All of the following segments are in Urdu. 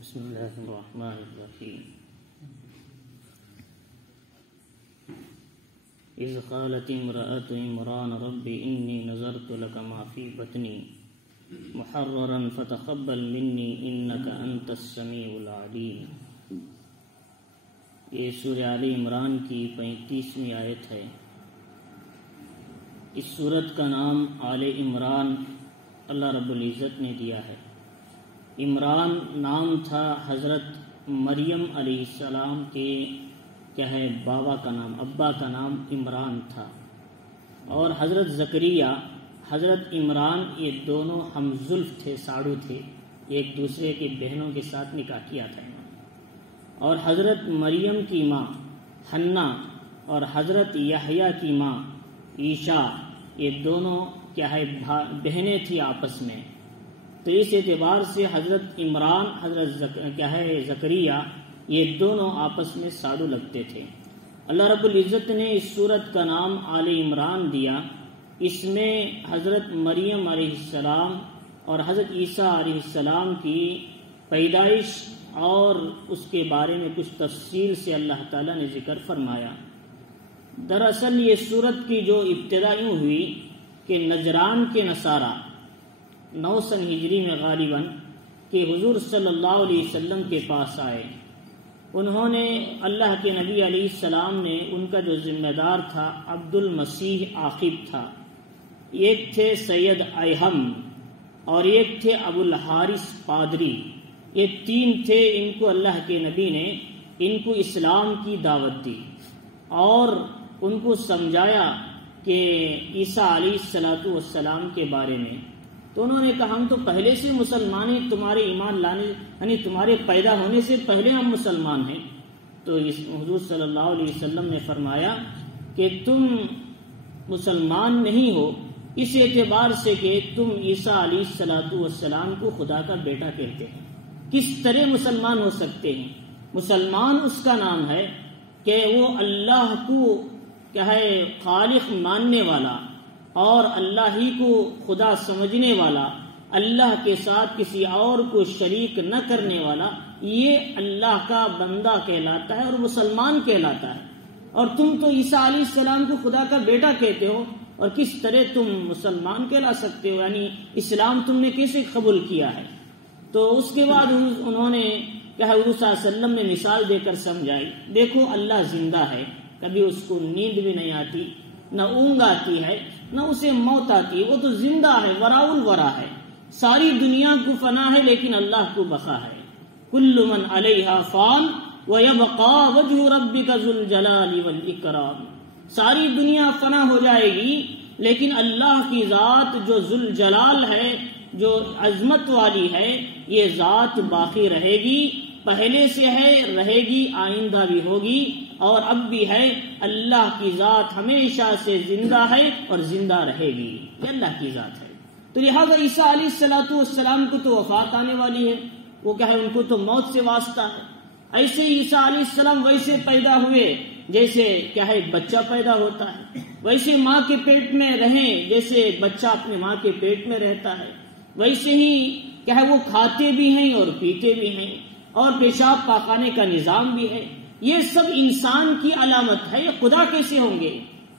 بسم اللہ الرحمن الرحیم اذ قالت امرأة عمران رب انی نذرت لك ما فی بطنی محررا فتقبل منی انک انت السمیع العلیم۔ یہ سورہ آل عمران کی 35ویں آیت ہے۔ اس سورت کا نام آل عمران اللہ رب العزت نے دیا ہے۔ عمران نام تھا حضرت مریم علیہ السلام کے بابا کا نام، ابا کا نام عمران تھا، اور حضرت زکریا حضرت عمران یہ دونوں ہم زلف تھے، ساڑو تھے، ایک دوسرے کی بہنوں کے ساتھ نکاح کیا تھا۔ اور حضرت مریم کی ماں حنا اور حضرت یحییٰ کی ماں عیشا یہ دونوں بہنیں تھیں آپس میں۔ تو اس اعتبار سے حضرت عمران حضرت زکریا یہ دونوں آپس میں ساڑو لگتے تھے۔ اللہ رب العزت نے اس سورت کا نام آل عمران دیا۔ اس میں حضرت مریم علیہ السلام اور حضرت عیسیٰ علیہ السلام کی پیدائش اور اس کے بارے میں کچھ تفصیل سے اللہ تعالیٰ نے ذکر فرمایا۔ دراصل یہ سورت کی جو ابتدا یوں ہوئی کہ نجران کے نصارہ 9 سن ہجری میں غالباً کہ حضور صلی اللہ علیہ وسلم کے پاس آئے۔ انہوں نے اللہ کے نبی علیہ السلام نے ان کا جو ذمہ دار تھا عبد المسیح عاقب تھا، ایک تھے سید ایہم اور ایک تھے ابو الحارث پادری، یہ 3 تھے۔ ان کو اللہ کے نبی نے ان کو اسلام کی دعوت دی اور ان کو سمجھایا کہ عیسیٰ علیہ السلام کے بارے میں۔ تو انہوں نے کہا ہم تو پہلے سے مسلمان ہیں، تمہارے ایمان لانے یعنی تمہارے پیدا ہونے سے پہلے ہم مسلمان ہیں۔ تو حضور صلی اللہ علیہ وسلم نے فرمایا کہ تم مسلمان نہیں ہو اس اعتبار سے کہ تم عیسیٰ علیہ السلام کو خدا کا بیٹا کہتے ہیں، کس طرح مسلمان ہو سکتے ہیں؟ مسلمان اس کا نام ہے کہ وہ اللہ کو خالق ماننے والا اور اللہ ہی کو خدا سمجھنے والا، اللہ کے ساتھ کسی اور کو شریک نہ کرنے والا، یہ اللہ کا بندہ کہلاتا ہے اور مسلمان کہلاتا ہے۔ اور تم تو عیسیٰ علیہ السلام کو خدا کا بیٹا کہتے ہو، اور کس طرح تم مسلمان کہلا سکتے ہو؟ یعنی اسلام تم نے کیسے قبول کیا ہے؟ تو اس کے بعد انہوں نے حضور صلی اللہ علیہ وسلم نے مثال دے کر سمجھائی، دیکھو اللہ زندہ ہے، کبھی اس کو نیند بھی نہیں آتی، نہ اونگ آتی ہے، نہ اسے موت آتی ہے، وہ تو زندہ ہے، وراء الورا ہے، ساری دنیا کو فنا ہے لیکن اللہ کو بقا ہے۔ کل من علیہا فان ویبقا وجہ ربک ذو الجلال والاکرام، ساری دنیا فنا ہو جائے گی لیکن اللہ کی ذات جو ذو الجلال ہے، جو عظمت والی ہے، یہ ذات باقی رہے گی، پہلے سے ہے، رہے گی، آئندہ بھی ہوگی اور اب بھی ہے۔ اللہ کی ذات ہمیشہ سے زندہ ہے اور زندہ رہے گی، یہ اللہ کی ذات ہے۔ تو لہذا عیسیٰ علیہ السلام کو تو وفات آنے والی ہے، وہ ان کو تو موت سے واسطہ ہے۔ ایسے عیسیٰ علیہ السلام ویسے پیدا ہوئے جیسے بچہ پیدا ہوتا ہے، ویسے ماں کے پیٹ میں رہیں جیسے بچہ اپنے ماں کے پیٹ میں رہتا ہے، ویسے ہی وہ کھاتے بھی ہیں اور پیتے بھی ہیں، اور پیشاب پاخانے کا نظام بھی ہے۔ یہ سب انسان کی علامت ہے، یہ خدا کیسے ہوں گے؟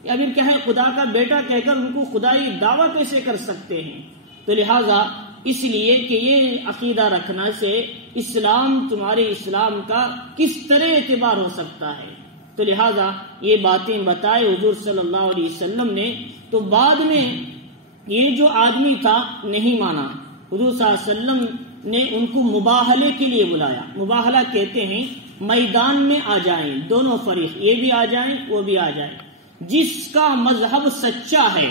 یا پھر خدا کا بیٹا کہہ کر ان کو خدائی دعویٰ کیسے کر سکتے ہیں؟ تو لہذا اس لیے کہ یہ عقیدہ رکھنا سے اسلام، تمہارے اسلام کا کس طرح اعتبار ہو سکتا ہے؟ تو لہذا یہ باتیں بتائے حضور صلی اللہ علیہ وسلم نے۔ تو بعد میں یہ جو آدمی تھا نہیں مانا، حضور صلی اللہ علیہ وسلم نے ان کو مباہلے کے لیے بلایا۔ مباہلہ کہتے ہیں میدان میں آ جائیں دونوں فریق، یہ بھی آ جائیں وہ بھی آ جائیں، جس کا مذہب سچا ہے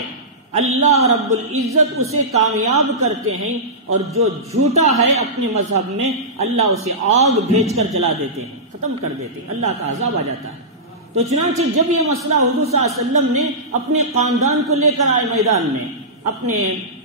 اللہ رب العزت اسے کامیاب کرتے ہیں، اور جو جھوٹا ہے اپنے مذہب میں اللہ اسے آگ بھیج کر جلا دیتے ہیں، ختم کر دیتے ہیں، اللہ کا عذاب آ جاتا ہے۔ تو چنانچہ جب یہ مسئلہ حضور صلی اللہ علیہ وسلم نے اپنے خاندان کو لے کر آئے میدان میں، اپنے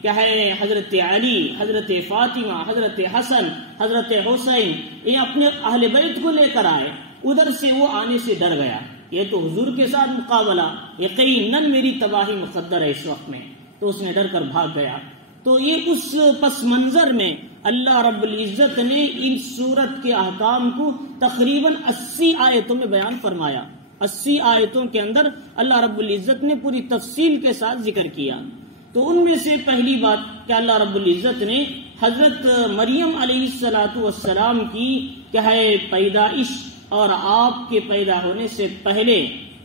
کیا ہے حضرت علی، حضرت فاطمہ، حضرت حسن، حضرت حسین، یہ اپنے اہل بیت کو لے کر آئے، ادھر سے وہ آنے سے ڈر گیا، یہ تو حضور کے ساتھ مقابلہ، یقیناً میری تباہی مقدر ہے اس وقت میں، تو اس نے ڈر کر بھاگ گیا۔ تو یہ اس پس منظر میں اللہ رب العزت نے ان سورت کے احکام کو تقریباً 80 آیتوں میں بیان فرمایا۔ 80 آیتوں کے اندر اللہ رب العزت نے پوری تفصیل کے ساتھ ذکر کیا۔ تو ان میں سے پہلی بات کہ اللہ رب العزت نے حضرت مریم علیہ السلام کی کیا ہے پیدائش اور آپ کے پیدا ہونے سے پہلے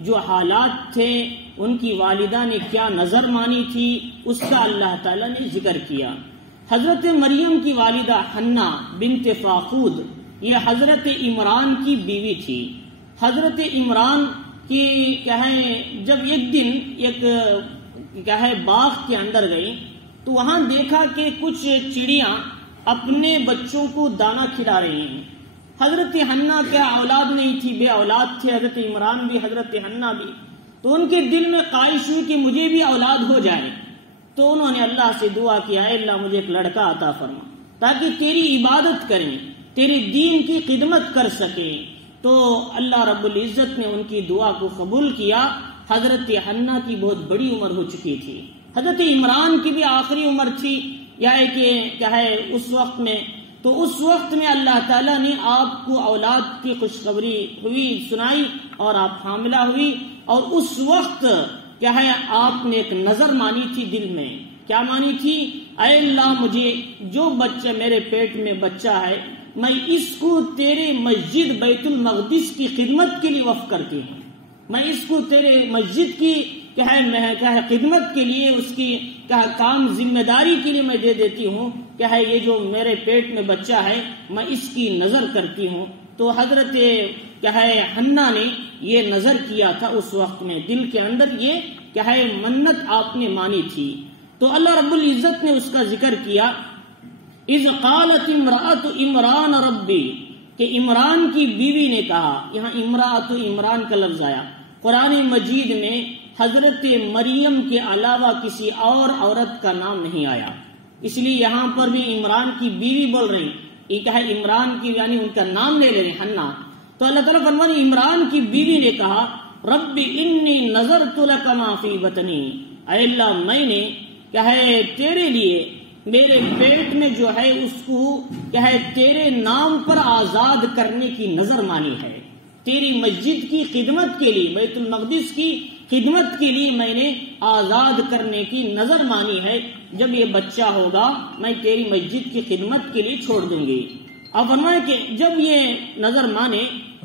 جو حالات تھے، ان کی والدہ نے کیا نظر مانی تھی، اس کا اللہ تعالیٰ نے ذکر کیا۔ حضرت مریم کی والدہ حنا بنت فاخود یہ حضرت عمران کی بیوی تھی۔ حضرت عمران کی کیا ہے جب ایک دن ایک کیا ہے باغ کے اندر گئی تو وہاں دیکھا کہ کچھ چڑیاں اپنے بچوں کو دانا کھلا رہی ہیں۔ حضرت حنا کیا اولاد نہیں تھی، بے اولاد تھے، حضرت عمران بھی حضرت حنا بھی، تو ان کے دل میں خواہش ہوئی کہ مجھے بھی اولاد ہو جائے، تو انہوں نے اللہ سے دعا کیا، اے اللہ مجھے ایک لڑکا عطا فرما تاکہ تیری عبادت کریں، تیرے دین کی خدمت کر سکیں۔ تو اللہ رب العزت نے ان کی دعا کو قبول کیا۔ حضرت حنا کی بہت بڑی عمر ہو چکی تھی، حضرت عمران کی بھی آخری عمر تھی، یا کہ کیا ہے اس وقت میں، تو اس وقت میں اللہ تعالیٰ نے آپ کو اولاد کی خوشخبری ہوئی سنائی اور آپ حاملہ ہوئی، اور اس وقت کیا ہے آپ نے ایک نظر مانی تھی دل میں، کیا مانی تھی؟ اے اللہ مجھے جو بچہ میرے پیٹ میں بچہ ہے میں اس کو تیرے مسجد بیت المقدس کی خدمت کے لیے وقف کرتی ہوں، میں اس کو تیرے مسجد کی کیا ہے خدمت کے لیے اس کی کیا کام ذمہ داری کے لیے میں دے دیتی ہوں، کیا ہے یہ جو میرے پیٹ میں بچہ ہے میں اس کی نظر کرتی ہوں۔ تو حضرت کیا ہے حنا نے یہ نظر کیا تھا اس وقت میں، دل کے اندر یہ کیا ہے منت آپ نے مانی تھی۔ تو اللہ رب العزت نے اس کا ذکر کیا، اذ قالت امرأۃ عمران ربی، کہ عمران کی بیوی نے کہا، یہاں امرأۃ عمران کا لفظ آیا، قرآن مجید میں حضرت مریم کے علاوہ کسی اور عورت کا نام نہیں آیا، اس لیے یہاں پر بھی عمران کی بیوی بول رہے ہیں، یہ کہا عمران کی یعنی ان کا نام لے لے رہے حنا۔ تو اللہ تعالیٰ فرماتے عمران کی بیوی نے کہا، رب انی نذرت لک ما فی بطنی، اے اللہ میں نے کیا ہے تیرے لیے میرے پیٹ میں جو ہے اس کو کیا ہے تیرے نام پر آزاد کرنے کی نظر مانی ہے، تیری مسجد کی خدمت کے لیے، بیت المقدس کی خدمت کے لیے میں نے آزاد کرنے کی نظر مانی ہے، جب یہ بچہ ہوگا میں تیری مسجد کی خدمت کے لیے چھوڑ دوں گی۔ اب فرمائے کہ جب یہ نظر مانے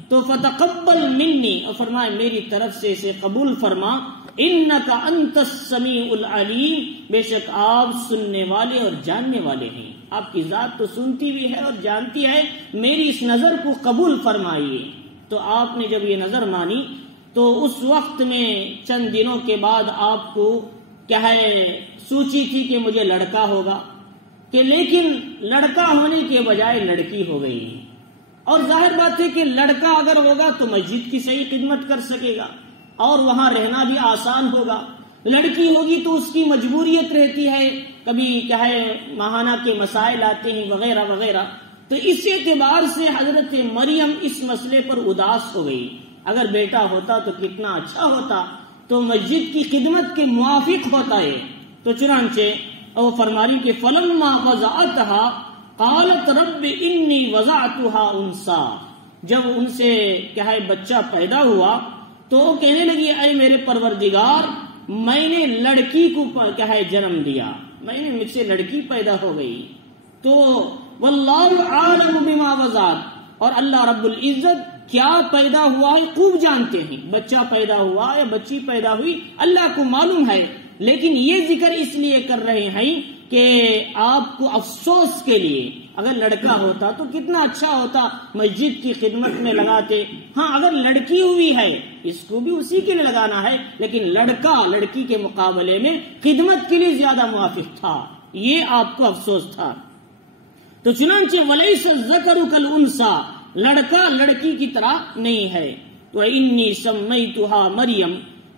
تو فتقبل منی، اور فرمائے میری طرف سے اسے قبول فرما، انک انت السمیع العلیم، بے شک آپ سننے والے اور جاننے والے ہیں، آپ کی ذات تو سنتی بھی ہے اور جانتی ہے، میری اس نظر کو قبول فرمائیے۔ تو آپ نے جب یہ نظر مانی تو اس وقت میں چند دنوں کے بعد آپ کو کیا ہے سوچی تھی کہ مجھے لڑکا ہوگا، کہ لیکن لڑکا ہونے کے بجائے لڑکی ہو گئی، اور ظاہر بات ہے کہ لڑکا اگر ہوگا تو مسجد کی صحیح خدمت کر سکے گا اور وہاں رہنا بھی آسان ہوگا، لڑکی ہوگی تو اس کی مجبوریت رہتی ہے، کبھی کیا ہے ماہانہ کے مسائل آتے ہیں وغیرہ وغیرہ، تو اس اعتبار سے حضرت مریم اس مسئلے پر اداس ہو گئی، اگر بیٹا ہوتا تو کتنا اچھا ہوتا، تو مسجد کی خدمت کے موافق ہوتا ہے۔ تو چنانچہ وہ فرماری کہ فلما وضعتها قالت رب انی وضعتها انثى، جب ان سے کیا ہے بچہ پیدا ہوا تو وہ کہنے لگی، اے میرے پروردگار میں نے لڑکی کو کیا ہے جنم دیا، میں نے مجھ سے لڑکی پیدا ہو گئی۔ تو واللہ عالم بما وضعت، اور اللہ رب العزت کیا پیدا ہوا ہے خوب جانتے ہیں، بچہ پیدا ہوا یا بچی پیدا ہوئی اللہ کو معلوم ہے، لیکن یہ ذکر اس لیے کر رہے ہیں کہ آپ کو افسوس کے لیے اگر لڑکا ہوتا تو کتنا اچھا ہوتا، مسجد کی خدمت میں لگاتے. ہاں اگر لڑکی ہوئی ہے اس کو بھی اسی کے لیے لگانا ہے، لیکن لڑکا لڑکی کے مقابلے میں خدمت کے لیے زیادہ موافق تھا. یہ آپ کو افسوس تھا. تو چنانچہ وَلَيْسَ الذَّكَرُ كَالْأُنثَىٰ، لڑکا لڑکی کی طرح نہیں ہے. تو انی سمیتها مریم،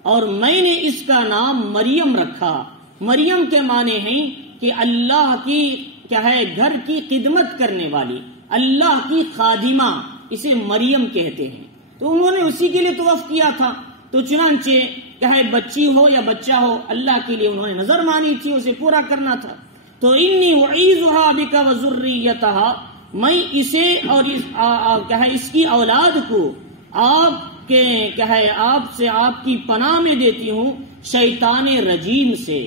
اور میں نے اس کا نام مریم رکھا. مریم کے معنی ہیں کہ اللہ کی کیا ہے گھر کی خدمت کرنے والی، اللہ کی خادمہ، اسے مریم کہتے ہیں. تو انہوں نے اسی کے لیے تو وقف کیا تھا. تو چنانچہ کیا ہے بچی ہو یا بچہ ہو، اللہ کے لیے انہوں نے نظر مانی تھی، اسے پورا کرنا تھا. تو انی اعیذها بک وذریتها، میں اسے اور کیا ہے اس کی اولاد کو آپ کے کیا ہے آپ کی پناہ میں دیتی ہوں شیطان رجیم سے،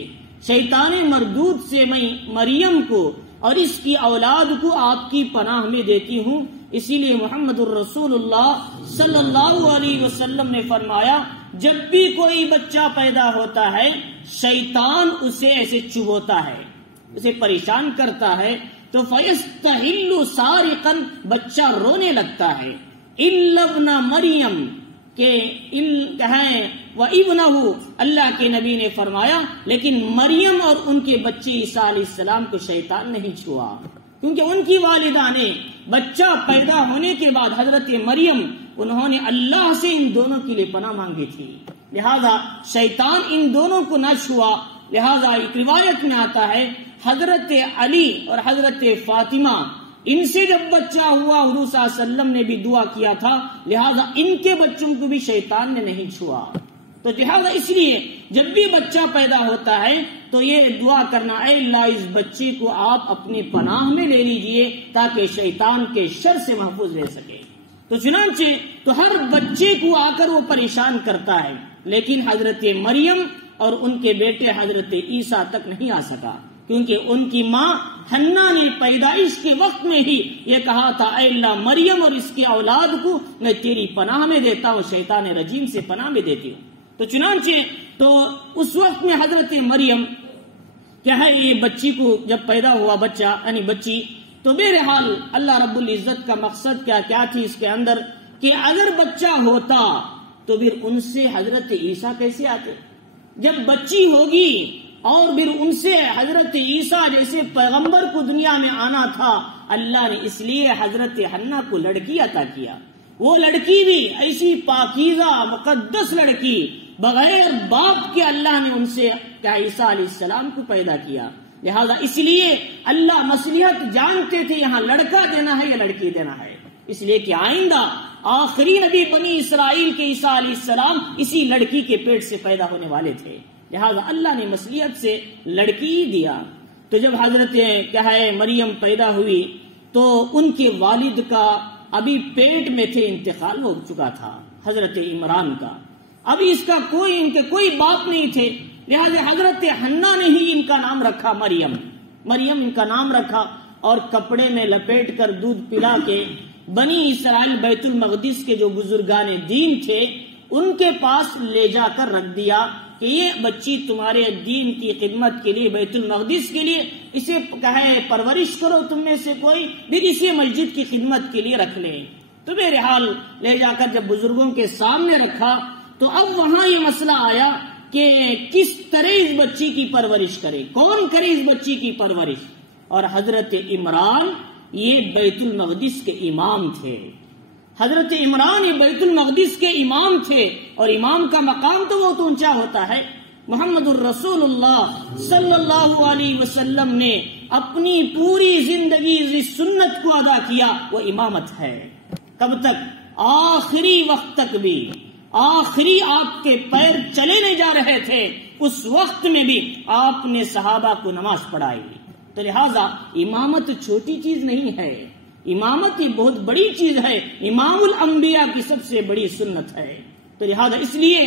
شیطان مردود سے. میں مریم کو اور اس کی اولاد کو آپ کی پناہ میں دیتی ہوں. اسی لیے محمد الرسول اللہ صلی اللہ علیہ وسلم نے فرمایا جب بھی کوئی بچہ پیدا ہوتا ہے شیطان اسے ایسے چبوتا ہے، اسے پریشان کرتا ہے. تو فَيَسْتَحِلُّ سَارِقًا، بچہ رونے لگتا ہے. إِلَّا ابْنَ مریم کہ وَإِبْنَهُ، اللہ کے نبی نے فرمایا لیکن مریم اور ان کے بچے عیسیٰ علیہ السلام کو شیطان نہیں چھوا، کیونکہ ان کی والدہ نے بچہ پیدا ہونے کے بعد حضرت مریم انہوں نے اللہ سے ان دونوں کے لیے پناہ مانگی تھی، لہذا شیطان ان دونوں کو نہ چھوا. لہذا ایک روایت میں آتا ہے حضرت علی اور حضرت فاطمہ ان سے جب بچہ ہوا حضور صلی اللہ علیہ وسلم نے بھی دعا کیا تھا، لہذا ان کے بچوں کو بھی شیطان نے نہیں چھوا. تو لہذا اس لیے جب بھی بچہ پیدا ہوتا ہے تو یہ دعا کرنا، اے اللہ اس بچے کو آپ اپنی پناہ میں لے لیجئے تاکہ شیطان کے شر سے محفوظ رہ سکے. تو چنانچہ تو ہر بچے کو آ کر وہ پریشان کرتا ہے، لیکن حضرت مریم اور ان کے بیٹے حضرت عیسیٰ تک نہیں آ سکا، کیونکہ ان کی ماں حنا نے پیدائش کے وقت میں ہی یہ کہا تھا اے اللہ مریم اور اس کی اولاد کو میں تیری پناہ میں دیتا ہوں، شیطان رجیم سے پناہ میں دیتی ہوں. تو چنانچہ تو اس وقت میں حضرت مریم کیا ہے یہ بچی کو جب پیدا ہوا بچہ یعنی بچی، تو بہرحال اللہ رب العزت کا مقصد کیا تھی اس کے اندر کہ اگر بچہ ہوتا تو پھر ان سے حضرت عیسیٰ کیسے آتے؟ جب بچی ہوگی اور پھر ان سے حضرت عیسیٰ جیسے پیغمبر کو دنیا میں آنا تھا، اللہ نے اس لیے حضرت حنا کو لڑکی عطا کیا. وہ لڑکی بھی ایسی پاکیزہ مقدس لڑکی، بغیر باپ کے اللہ نے ان سے عیسیٰ علیہ السلام کو پیدا کیا. لہذا اس لیے اللہ مصلحت جانتے تھے یہاں لڑکا دینا ہے یا لڑکی دینا ہے، اس لیے کہ آئندہ آخری نبی بنی اسرائیل کے عیسیٰ علیہ السلام اسی لڑکی کے پیٹ سے پیدا ہونے والے تھے. لہذا اللہ نے مصلحت سے لڑکی دیا. تو جب حضرت مریم پیدا ہوئی تو ان کے والد کا ابھی پیٹ میں تھے انتقال ہو چکا تھا حضرت عمران کا، ابھی اس کا ان کے کوئی باپ نہیں تھے. لہذا حضرت حنا نے ہی ان کا نام رکھا مریم ان کا نام رکھا، اور کپڑے میں لپیٹ کر دودھ پلا کے بنی اسرائیل بیت المقدس کے جو بزرگان دین تھے ان کے پاس لے جا کر رکھ دیا کہ یہ بچی تمہارے دین کی خدمت کے لیے بیت المقدس کے لیے اسے پرورش کرو، تم میں سے کوئی بھی اسے مسجد کی خدمت کے لیے رکھ لے. تو بہرحال لے جا کر جب بزرگوں کے سامنے رکھا تو اب وہاں یہ مسئلہ آیا کہ کس طرح اس بچی کی پرورش کرے، کون کرے اس بچی کی پرورش. اور حضرت عمران یہ بیت المقدس کے امام تھے، حضرت عمران یہ بیت المقدس کے امام تھے، اور امام کا مقام تو بہت اونچا ہوتا ہے. محمد الرسول اللہ صلی اللہ علیہ وسلم نے اپنی پوری زندگی اس سنت کو ادا کیا، وہ امامت ہے. کب تک؟ آخری وقت تک بھی، آخری آپ کے پیر چلے نہیں جا رہے تھے اس وقت میں بھی آپ نے صحابہ کو نماز پڑھائی. تو لہذا امامت چھوٹی چیز نہیں ہے، امامت یہ بہت بڑی چیز ہے، امام الانبیاء کی سب سے بڑی سنت ہے. تو لہذا اس لیے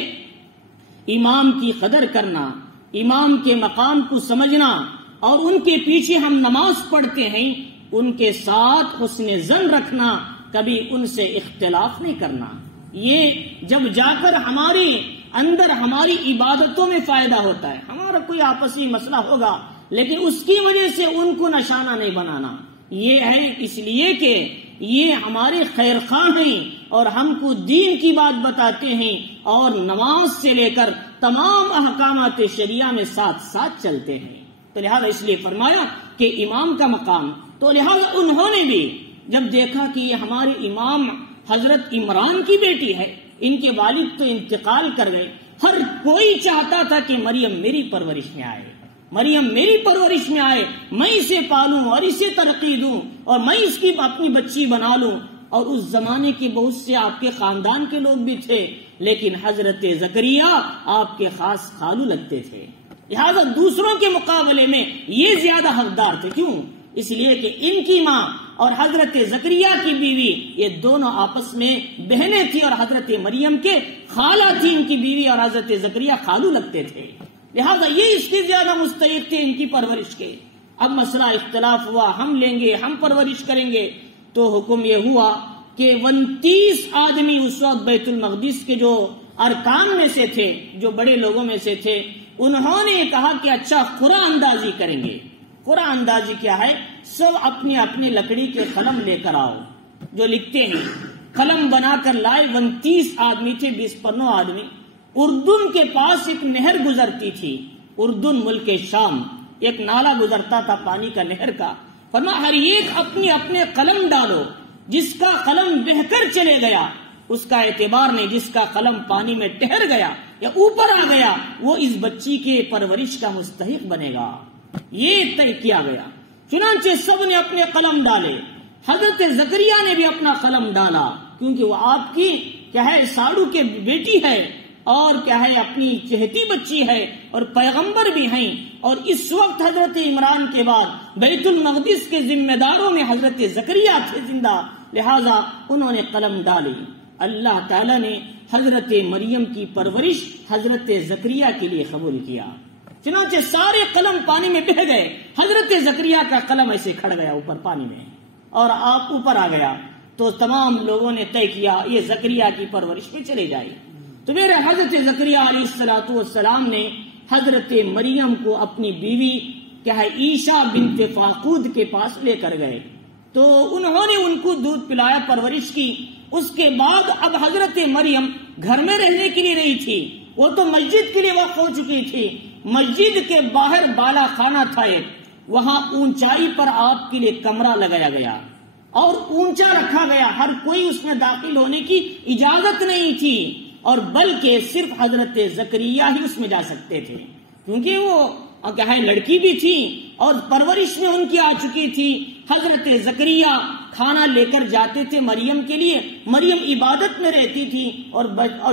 امام کی قدر کرنا، امام کے مقام کو سمجھنا، اور ان کے پیچھے ہم نماز پڑھتے ہیں ان کے ساتھ حسن ظن رکھنا، کبھی ان سے اختلاف نہیں کرنا. یہ جب جا کر ہمارے اندر ہماری عبادتوں میں فائدہ ہوتا ہے. ہمارا کوئی آپسی مسئلہ ہوگا لیکن اس کی وجہ سے ان کو نشانہ نہیں بنانا، یہ ہے اس لیے کہ یہ ہمارے خیر خواہ ہیں اور ہم کو دین کی بات بتاتے ہیں اور نماز سے لے کر تمام احکامات شریعہ میں ساتھ ساتھ چلتے ہیں. تو لہذا اس لیے فرمایا کہ امام کا مقام. تو لہذا انہوں نے بھی جب دیکھا کہ یہ ہمارے امام حضرت عمران کی بیٹی ہے، ان کے والد تو انتقال کر گئے، ہر کوئی چاہتا تھا کہ مریم میری پرورش میں آئے، مریم میری پرورش میں آئے، میں اسے پالوں اور اسے ترقی دوں اور میں اس کی اپنی بچی بنا لوں. اور اس زمانے کے بہت سے آپ کے خاندان کے لوگ بھی تھے، لیکن حضرت زکریا آپ کے خاص خالو لگتے تھے، لہذا دوسروں کے مقابلے میں یہ زیادہ حقدار تھے. کیوں؟ اس لیے کہ ان کی ماں اور حضرت زکریا کی بیوی یہ دونوں آپس میں بہنیں تھیں اور حضرت مریم کے خالہ تھی ان کی بیوی اور حضرت زکریا خالو لگتے تھے، لہذا یہ اس کے زیادہ مستحق تھے ان کی پرورش کے. اب مسئلہ اختلاف ہوا، ہم لیں گے، ہم پرورش کریں گے. تو حکم یہ ہوا کہ 29 آدمی اس وقت بیت المقدس کے جو ارکان میں سے تھے، جو بڑے لوگوں میں سے تھے، انہوں نے کہا کہ اچھا قرآن اندازی کریں گے. قرآن اندازی کیا ہے؟ سب اپنے اپنے لکڑی کے قلم لے کر آؤ، جو لکھتے ہیں قلم بنا کر لائے. 29 آدمی تھے، 29 آدمی. اردن کے پاس ایک نہر گزرتی تھی، اردن ملک شام، ایک نالا گزرتا تھا پانی کا، نہر کا. فرمایا ہر ایک اپنے اپنے قلم ڈالو، جس کا قلم بہ کر چلے گیا اس کا اعتبار نہیں، جس کا قلم پانی میں ٹھہر گیا یا اوپر آ گیا وہ اس بچی کے پرورش کا مستحق بنے گا. یہ طے کیا گیا. چنانچہ سب نے اپنے قلم ڈالے. حضرت زکریا نے بھی اپنا قلم ڈالا، کیونکہ وہ آپ کی کیا ہے ساڑو کے بیٹی ہے اور کیا ہے اپنی چہتی بچی ہے اور پیغمبر بھی ہیں. اور اس وقت حضرت عمران کے بعد بیت المقدس کے ذمہ داروں میں حضرت زکریا تھے زندہ، لہذا انہوں نے قلم ڈالی. اللہ تعالیٰ نے حضرت مریم کی پرورش حضرت زکریا کے لیے قبول کیا. چنانچہ سارے قلم پانی میں بہہ گئے. حضرت زکریا کا قلم ایسے کھڑ گیا اوپر پانی میں اور آپ اوپر آ گیا. تو تمام لوگوں نے طے کیا یہ زکریا کی پرورش میں چلے جائے. تو میرے حضرت زکریا علیہ السلام نے حضرت مریم کو اپنی بیوی کیا ہے عیشا بنت فاقود کے پاس لے کر گئے. تو انہوں نے ان کو دودھ پلایا، پرورش کی. اس کے بعد اب حضرت مریم گھر میں رہنے کے لیے نہیں تھی، وہ تو مسجد کے لیے وقف ہو چکی تھی. مسجد کے باہر بالا خانہ تھا ایک، وہاں اونچائی پر آپ کے لیے کمرہ لگایا گیا اور اونچا رکھا گیا. ہر کوئی اس میں داخل ہونے کی اجازت نہیں تھی اور بلکہ صرف حضرت زکریا ہی اس میں جا سکتے تھے، کیونکہ وہ کیا ہے لڑکی بھی تھی اور پرورش میں ان کی آ چکی تھی. حضرت زکریا کھانا لے کر جاتے تھے مریم کے لیے، مریم عبادت میں رہتی تھی اور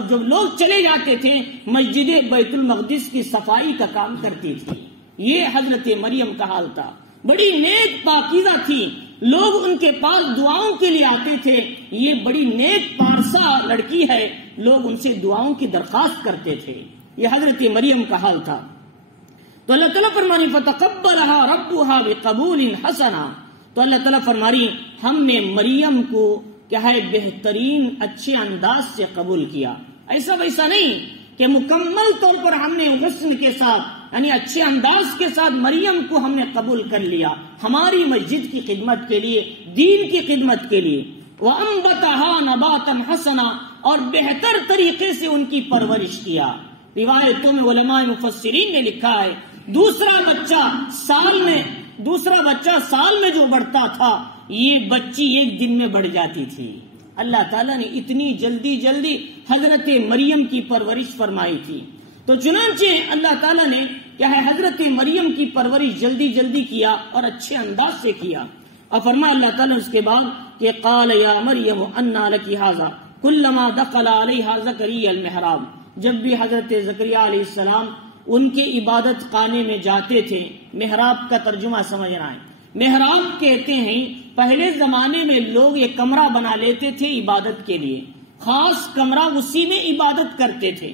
جب لوگ چلے جاتے تھے مسجد بیت المقدس کی صفائی کا کام کرتی تھی. یہ حضرت مریم کا حال تھا. بڑی نیک پاکیزہ تھی، لوگ ان کے پاس دعاؤں کے لیے آتے تھے. یہ بڑی نیک پارسا لڑکی ہے، لوگ ان سے دعاؤں کی درخواست کرتے تھے. یہ حضرت مریم کا حال تھا. تو اللہ تعالیٰ فرمانی فَتَقَبَّلَهَا رَبُّهَا بِقَبُولٍ حَسَنًا. تو اللہ تعالیٰ فرمانی ہم نے مریم کو کیا ہے بہترین اچھے انداز سے قبول کیا. ایسا ویسا نہیں کہ مکمل طور پر ہم نے حسن کے ساتھ یعنی اچھے انداز کے ساتھ مریم کو ہم نے قبول کر لیا ہماری مسجد کی خدمت کے لیے، دین کی خدمت کے لیے. وَأَنبَتَهَا نَبَاتًا حَسَنًا، اور بہتر طریقے سے ان کی پرورش کیا. روایتوں میں علماء مفسرین نے لکھا ہے دوسرا بچہ سال میں جو بڑھتا تھا یہ بچی ایک دن میں بڑھ جاتی تھی. اللہ تعالیٰ نے اتنی جلدی حضرت مریم کی پرورش فرمائی تھی. تو چنانچہ اللہ تعالیٰ نے کیا ہے حضرت مریم کی پرورش جلدی کیا اور اچھے انداز سے کیا. اور فرمایا اللہ تعالیٰ اس کے بعد کہ قال یا مریم انا لکی ھذا کلما دخل علیہا زکریا المحراب. جب بھی حضرت زکریا علیہ السلام ان کے عبادت خانے میں جاتے تھے، محراب کا ترجمہ سمجھنا ہے. محراب کہتے ہیں پہلے زمانے میں لوگ ایک کمرہ بنا لیتے تھے عبادت کے لیے، خاص کمرہ، اسی میں عبادت کرتے تھے.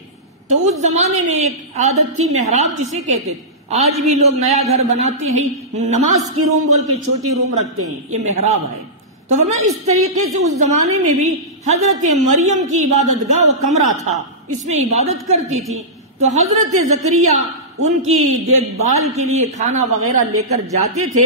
تو اس زمانے میں ایک عادت تھی محراب جسے کہتے تھے. آج بھی لوگ نیا گھر بناتے ہیں نماز کی روم بول کے چھوٹی روم رکھتے ہیں، یہ محراب ہے. تو فرمایا اس طریقے سے اس زمانے میں بھی حضرت مریم کی عبادت گاہ وہ کمرہ تھا، اس میں عبادت کرتی تھی. تو حضرت زکریا ان کی دیکھ بھال کے لیے کھانا وغیرہ لے کر جاتے تھے.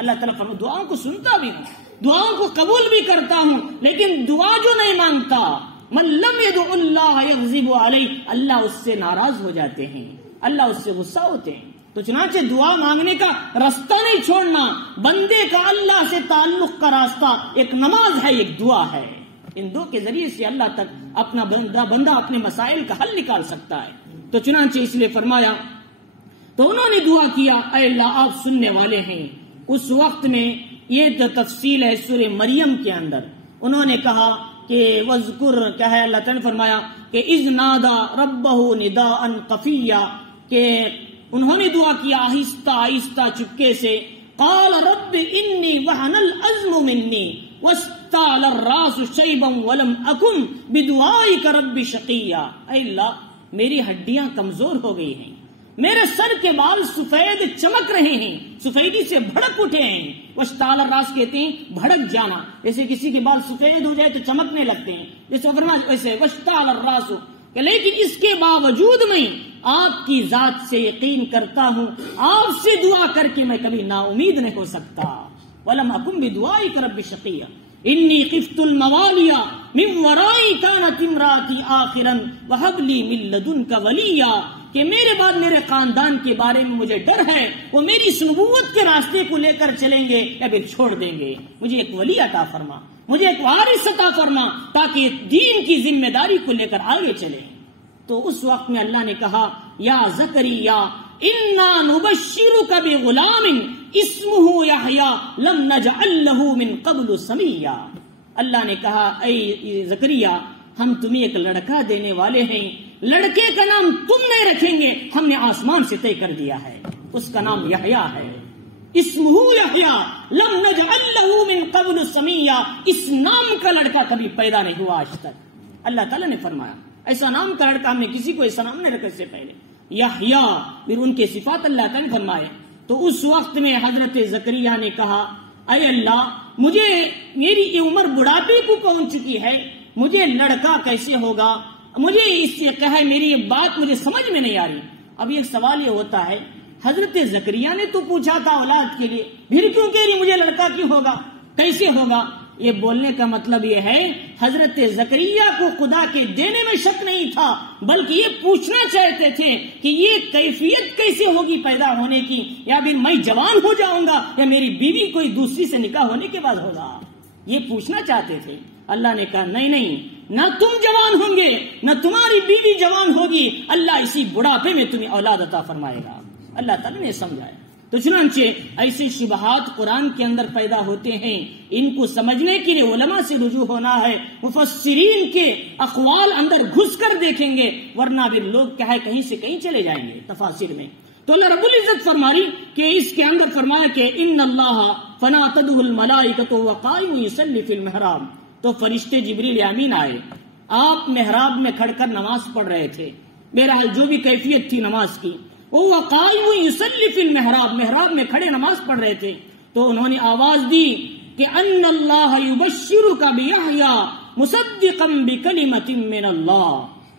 اللہ تعالیٰ فرماتا دعاؤں کو سنتا بھی ہوں، دعاؤں کو قبول بھی کرتا ہوں، لیکن دعا جو نہیں مانتا، من لم يدع اللہ یغضب علیہ، اللہ اس سے ناراض ہو جاتے ہیں، اللہ اس سے غصہ ہوتے ہیں۔ تو چنانچہ دعا مانگنے کا راستہ نہیں چھوڑنا، بندے کا اللہ سے تعلق کا راستہ ایک نماز ہے، ایک دعا ہے، ان دو کے ذریعے سے اللہ تک اپنا بندہ اپنے مسائل کا حل نکال سکتا ہے۔ تو چنانچہ اس لیے فرمایا، تو انہوں نے دعا کیا اے اللہ آپ سننے والے ہیں۔ اس وقت میں یہ جو تفصیل ہے سورہ مریم کے اندر، انہوں نے کہا کہ وذکر کیا ہے، اللہ تعالیٰ نے فرمایا کہ اذ نادا ربہ نداء خفیا، کہ انہوں نے دعا کیا آہستہ آہستہ چپکے سے، قال رب انی وہن العظم منی واستعل الراس شیبا ولم اکن بدعائک رب شقیا، اے اللہ میری ہڈیاں کمزور ہو گئی ہیں، میرے سر کے بال سفید چمک رہے ہیں، سفیدی سے بھڑک اٹھے ہیں۔ واشتعل الراس کہتے ہیں بھڑک جانا، جیسے کسی کے بال سفید ہو جائے تو چمکنے لگتے ہیں، جیسے ویسے واشتعل الراس، کہ لیکن اس کے باوجود میں آپ کی ذات سے یقین کرتا ہوں، آپ سے دعا کر کے میں کبھی نا امید نہیں ہو سکتا۔ وَلَمْ أَكُنْ بِدُعَائِكَ رَبِّ شَقِيًّا إِنِّي خِفْتُ الْمَوَالِيَ مِنْ وَرَائِي كَانَتِ امْرَأَتِي عَاقِرًا وَهَبْ لِي مِن لَّدُنْكَ وَلِيًّا، کہ میرے بعد میرے خاندان کے بارے میں مجھے ڈر ہے، وہ میری اس نبوت کے راستے کو لے کر چلیں گے یا پھر چھوڑ دیں گے، مجھے ایک ولی عطا فرما، مجھے ایک وارث عطا فرما، تاکہ دین کی ذمہ داری کو لے کر آگے چلیں۔ تو اس وقت میں اللہ نے کہا یا زکریا انا نبشرک بغلام اسمہ یحییٰ لم نجعل لہ من قبل سمیا، اللہ نے کہا اے زکریا ہم تمہیں ایک لڑکا دینے والے ہیں، لڑکے کا نام تم نہیں رکھیں گے، ہم نے آسمان سے طے کر دیا ہے، اس کا نام یحییٰ ہے، اسمہ یحییٰ لم نجعل لہ من قبل سمیا، اس نام کا لڑکا کبھی پیدا نہیں ہوا آج تک۔ اللہ تعالیٰ نے فرمایا ایسا نام کا لڑکا، ہم نے کسی کو ایسا نام نہیں رکھا اس سے پہلے، یحییٰ، پھر ان کے صفات اللہ تعالیٰ نے فرمائے۔ تو اس وقت میں حضرت زکریا نے کہا اے اللہ مجھے میری یہ عمر بڑھاپے کو پہنچ چکی ہے، مجھے لڑکا کیسے ہوگا، مجھے اس سے کہا میری یہ بات مجھے سمجھ میں نہیں آ رہی۔ اب ایک سوال یہ ہوتا ہے حضرت زکریا نے تو پوچھا تھا اولاد کے لیے، پھر کیوں کہہ رہی مجھے لڑکا کیوں ہوگا، کیسے ہوگا؟ یہ بولنے کا مطلب یہ ہے حضرت زکریا کو خدا کے دینے میں شک نہیں تھا، بلکہ یہ پوچھنا چاہتے تھے کہ یہ کیفیت کیسے ہوگی پیدا ہونے کی، یا پھر میں جوان ہو جاؤں گا یا میری بیوی کوئی دوسری سے نکاح ہونے کے بعد ہوگا، یہ پوچھنا چاہتے تھے۔ اللہ نے کہا نہیں، نہ تم جوان ہوں گے نہ تمہاری بیوی جوان ہوگی، اللہ اسی بڑھاپے میں تمہیں اولاد عطا فرمائے گا، اللہ تعالیٰ نے سمجھایا۔ تو چنانچہ ایسے شبہات قرآن کے اندر پیدا ہوتے ہیں، ان کو سمجھنے کے لیے علماء سے رجوع ہونا ہے، مفسرین کے اقوال اندر گھس کر دیکھیں گے، ورنہ بھی لوگ کیا ہے کہیں سے کہیں چلے جائیں گے تفاسیر میں۔ تو اللہ رب العزت فرماری کہ اس کے اندر فرمایا کہ ان اللہ فناتدہ الملائکۃ وقائم یصلی فی المحراب، تو فرشتے جبریل امین آئے، آپ محراب میں کھڑ کر نماز پڑھ رہے تھے، بہرحال جو بھی کیفیت تھی نماز کی، وہ قائم یصلی فی المحراب، محراب میں کھڑے نماز پڑھ رہے تھے، تو انہوں نے آواز دی کہ ان اللہ یبشرک بیحییٰ مصدقا بکلمۃ من اللہ،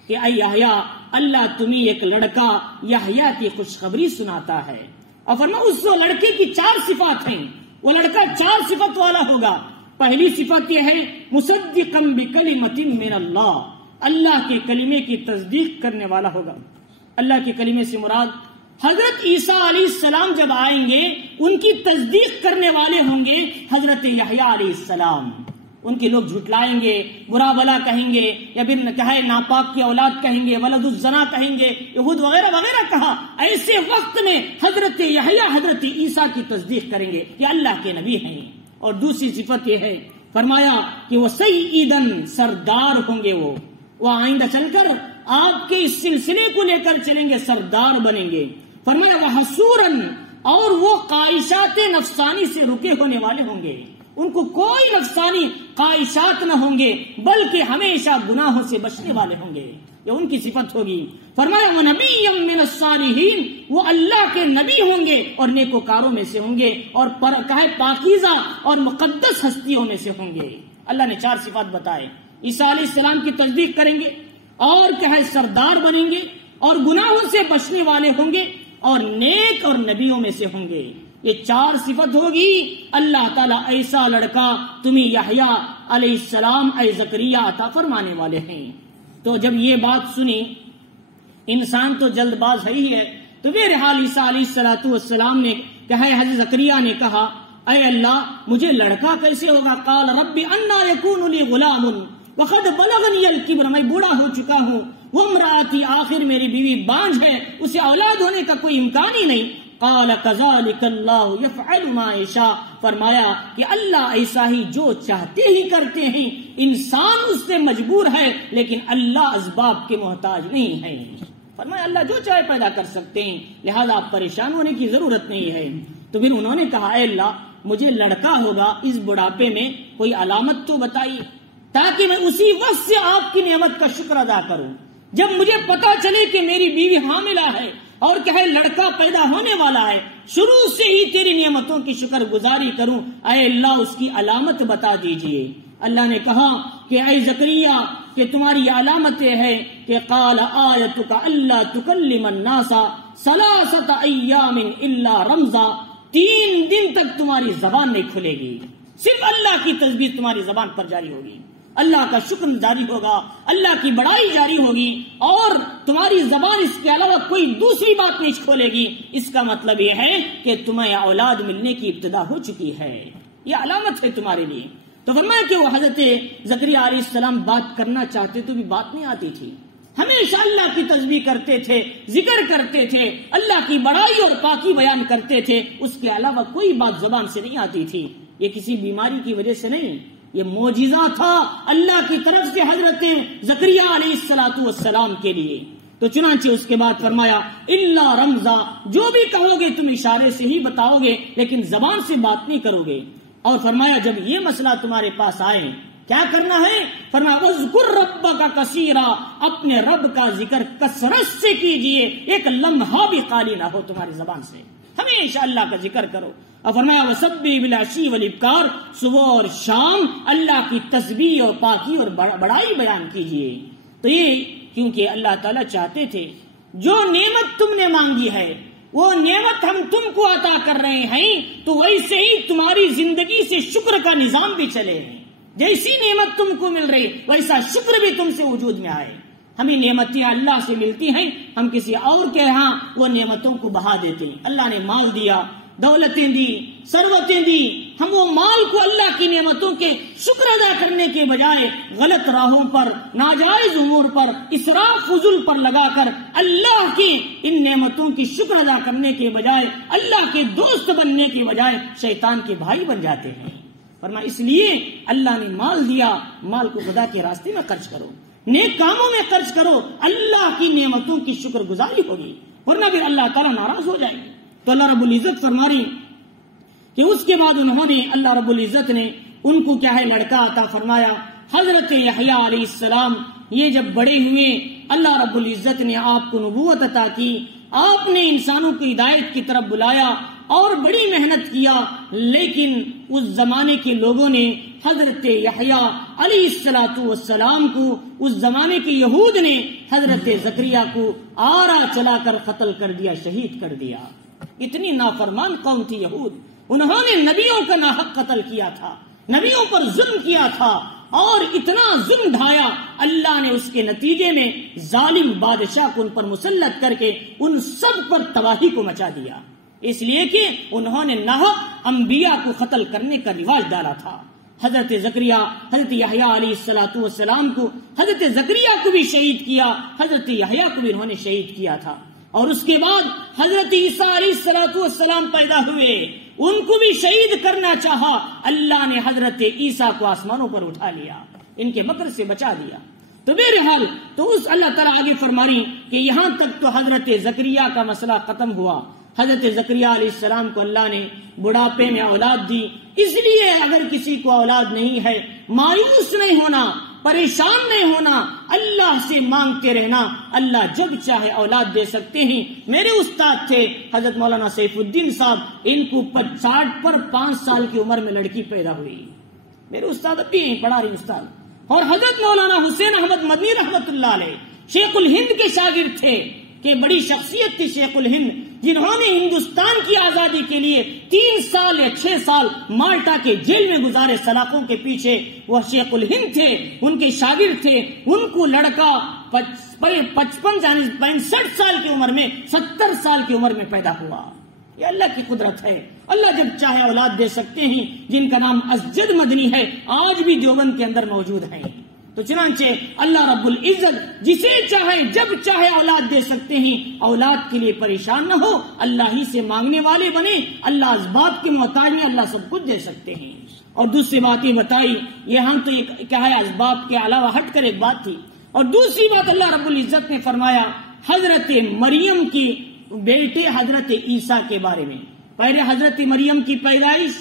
کہ اے یحییٰ اللہ تمہیں ایک لڑکا یحییٰ کی خوشخبری سناتا ہے، اور فرمایا اس لڑکے کی 4 صفات ہیں، وہ لڑکا 4 صفت والا ہوگا۔ پہلی صفت یہ ہے مصدقا بکلمۃ من اللہ، اللہ کے کلمے کی تصدیق کرنے والا ہوگا۔ اللہ کے کلمے سے مراد حضرت عیسیٰ علیہ السلام جب آئیں گے ان کی تصدیق کرنے والے ہوں گے حضرت یحییٰ علیہ السلام، ان کے لوگ جھٹلائیں گے، برا بلا کہیں گے، یا پھر کہے ناپاک کی اولاد کہیں گے، ولد الزنا کہیں گے، یہود وغیرہ وغیرہ کہا، ایسے وقت میں حضرت یحییٰ حضرت عیسیٰ کی تصدیق کریں گے کہ اللہ کے نبی ہیں۔ اور دوسری صفت یہ ہے فرمایا کہ وہ سیدن سردار ہوں گے، وہ آئندہ چل کر آپ کے اس سلسلے کو لے کر چلیں گے، سردار بنیں گے۔ فرمایا وہ حسورن، اور وہ خواہشات نفسانی سے رکے ہونے والے ہوں گے، ان کو کوئی نفسانی خواہشات نہ ہوں گے، بلکہ ہمیشہ گناہوں سے بچنے والے ہوں گے، یہ ان کی صفت ہوگی۔ فرمایا وَنَبِيًّا مِّنَ الصَّالِحِينَ، وہ اللہ کے نبی ہوں گے اور نیکوکاروں میں سے ہوں گے، اور پاکیزہ اور مقدس ہستیوں میں سے ہوں گے۔ اللہ نے 4 صفات بتائے، عیسیٰ علیہ السلام کی تصدیق کریں گے، اور کیا ہے سردار بنیں گے، اور گناہوں سے بچنے والے ہوں گے، اور نیک اور نبیوں میں سے ہوں گے۔ یہ 4 صفت ہوگی، اللہ تعالیٰ ایسا لڑکا تمہیں یحییٰ علیہ السلام اے زکریا عطا فرمانے والے ہیں۔ تو جب یہ بات سنی، انسان تو جلد باز ہے ہی ہے، تو بہرحال عیسیٰ علیہ السلام نے کہا، حضرت زکریا نے کہا اے اللہ مجھے لڑکا کیسے ہوگا؟ قال رب انا یکون لی غلام وقد بلغنی الکبر، میں بوڑھا ہو چکا ہوں، وامرأتی، آخر میری بیوی بانجھ ہے، اسے اولاد ہونے کا کوئی امکان ہی نہیں۔ قال کذالک اللہ یفعل ما یشاء، فرمایا کہ اللہ ایسا ہی جو چاہتے ہی کرتے ہیں، انسان اس سے مجبور ہے لیکن اللہ اسباب کے محتاج نہیں ہے۔ فرمایا اللہ جو چاہے پیدا کر سکتے ہیں، لہذا آپ پریشان ہونے کی ضرورت نہیں ہے۔ تو پھر انہوں نے کہا اے اللہ مجھے لڑکا ہوگا اس بڑھاپے میں، کوئی علامت تو بتائیے تاکہ میں اسی وقت سے آپ کی نعمت کا شکر ادا کروں، جب مجھے پتا چلے کہ میری بیوی حاملہ ہے اور کہے لڑکا پیدا ہونے والا ہے، شروع سے ہی تیری نعمتوں کی شکر گزاری کروں، اے اللہ اس کی علامت بتا دیجئے۔ اللہ نے کہا کہ اے زکریا کہ تمہاری علامت یہ ہے کہ قال آیتک اللہ تکلم الناس 3 ایام الا رمزا، 3 دن تک تمہاری زبان نہیں کھلے گی، صرف اللہ کی تسبیح تمہاری زبان پر جاری ہوگی، اللہ کا شکر جاری ہوگا، اللہ کی بڑائی جاری ہوگی، اور تمہاری زبان اس کے علاوہ کوئی دوسری بات نہیں کھولے گی۔ اس کا مطلب یہ ہے کہ تمہیں اولاد ملنے کی ابتدا ہو چکی ہے، یہ علامت ہے تمہارے لیے۔ تو فرمایا کہ وہ حضرت زکریا علیہ السلام بات کرنا چاہتے تو بھی بات نہیں آتی تھی، ہمیشہ اللہ کی تسبیح کرتے تھے، ذکر کرتے تھے، اللہ کی بڑائی اور پاکی بیان کرتے تھے، اس کے علاوہ کوئی بات زبان سے نہیں آتی تھی۔ یہ کسی بیماری کی وجہ سے نہیں، یہ معجزہ تھا اللہ کی طرف سے حضرت زکریا علیہ السلام کے لیے۔ تو چنانچہ اس کے بعد فرمایا الا رمزا، جو بھی کہو گے تم اشارے سے ہی بتاؤ گے لیکن زبان سے بات نہیں کرو گے۔ اور فرمایا جب یہ مسئلہ تمہارے پاس آئے کیا کرنا ہے؟ فرمایا اذکر ربک کثیرا، اپنے رب کا ذکر کثرت سے کیجئے، ایک لمحہ بھی خالی نہ ہو تمہاری زبان سے، ہمیشہ اللہ کا ذکر کرو۔ اور فرمایا وسبح بالعشی والابکار، صبح اور شام اللہ کی تسبیح اور پاکی اور بڑائی بیان کیجئے۔ تو یہ کیونکہ اللہ تعالیٰ چاہتے تھے جو نعمت تم نے مانگی ہے وہ نعمت ہم تم کو عطا کر رہے ہیں، تو ویسے ہی تمہاری زندگی سے شکر کا نظام بھی چلے ہیں، جیسی نعمت تم کو مل رہی ویسا شکر بھی تم سے وجود میں آئے۔ ہمیں نعمتیں اللہ سے ملتی ہیں، ہم کسی اور کے ہاں وہ نعمتوں کو بہا دیتے ہیں۔ اللہ نے مال دیا، دولتیں دی، ثروتیں دی، ہم وہ مال کو اللہ کی نعمتوں کے شکر ادا کرنے کے بجائے غلط راہوں پر، ناجائز امور پر، اسراف فضول پر لگا کر اللہ کی ان نعمتوں کی شکر ادا کرنے کے بجائے، اللہ کے دوست بننے کے بجائے شیطان کے بھائی بن جاتے ہیں۔ فرمایا اس لیے اللہ نے مال دیا، مال کو خدا کے راستے میں خرچ کرو، نیک کاموں میں خرچ کرو، اللہ کی نعمتوں کی شکر گزاری ہوگی، ورنہ پھر اللہ تعالیٰ ناراض ہو جائے گا۔ تو اللہ رب العزت فرما رہے کہ اس کے بعد انہوں نے اللہ رب العزت نے ان کو کیا ہے لڑکا عطا فرمایا۔ حضرت یحییٰ علیہ السلام یہ جب بڑے ہوئے، اللہ رب العزت نے آپ کو نبوت عطا کی، آپ نے انسانوں کو ہدایت کی طرف بلایا اور بڑی محنت کیا، لیکن اس زمانے کے لوگوں نے حضرت یحییٰ علیہ السلام کو، اس زمانے کے یہود نے حضرت زکریا کو آرا چلا کر قتل کر دیا، شہید کر دیا۔ اتنی نافرمان قوم تھی یہود، انہوں نے نبیوں کا ناحق قتل کیا تھا، نبیوں پر ظلم کیا تھا، اور اتنا ظلم ڈھایا اللہ نے اس کے نتیجے میں ظالم بادشاہ کو ان پر مسلط کر کے ان سب پر تباہی کو مچا دیا، اس لیے کہ انہوں نے ناحق انبیاء کو قتل کرنے کا رواج ڈالا تھا۔ حضرت زکریا، حضرت یحییٰ علیہ السلام کو، حضرت زکریا کو بھی شہید کیا، حضرت یحییٰ کو بھی انہوں نے شہید کیا تھا۔ اور اس کے بعد حضرت عیسیٰ علیہ السلام پیدا ہوئے، ان کو بھی شہید کرنا چاہا، اللہ نے حضرت عیسیٰ کو آسمانوں پر اٹھا لیا، ان کے مکر سے بچا دیا۔ تو بہرحال تو اس اللہ تعالیٰ آگے فرما رہی کہ یہاں تک تو حضرت زکریا کا مسئلہ ختم ہوا۔ حضرت زکریا علیہ السلام کو اللہ نے بڑھاپے میں اولاد دی، اس لیے اگر کسی کو اولاد نہیں ہے مایوس نہیں ہونا، پریشان نہیں ہونا، اللہ سے مانگتے رہنا، اللہ جب چاہے اولاد دے سکتے ہیں۔ میرے استاد تھے حضرت مولانا سیف الدین صاحب، ان کو 60 پر 5 سال کی عمر میں لڑکی پیدا ہوئی، میرے استاد اب بھی پڑھا رہی استاد۔ اور حضرت مولانا حسین احمد مدنی رحمت اللہ علیہ شیخ الہند کے شاگرد تھے، کہ بڑی شخصیت تھی شیخ الہند، جنہوں نے ہندوستان کی آزادی کے لیے 3 سال یا 6 سال مالٹا کے جیل میں گزارے سلاخوں کے پیچھے، وہ شیخ الہند تھے، ان کے شاگرد تھے. ان کو لڑکا 55 یعنی 65 سال کی عمر میں 70 سال کی عمر میں پیدا ہوا. یہ اللہ کی قدرت ہے. اللہ جب چاہے اولاد دے سکتے ہیں. جن کا نام اسجد مدنی ہے آج بھی دیوبند کے اندر موجود ہیں. تو چنانچہ اللہ رب العزت جسے چاہے جب چاہے اولاد دے سکتے ہیں. اولاد کے لیے پریشان نہ ہو، اللہ ہی سے مانگنے والے بنے. اللہ اسباب کے محتاج ہے، اللہ سب کچھ دے سکتے ہیں. اور دوسری بات یہ بتائی، یہاں تو کیا ہے اسباب کے علاوہ ہٹ کر ایک بات تھی. اور دوسری بات اللہ رب العزت نے فرمایا حضرت مریم کی بیٹے حضرت عیسیٰ کے بارے میں. پہلے حضرت مریم کی پیدائش،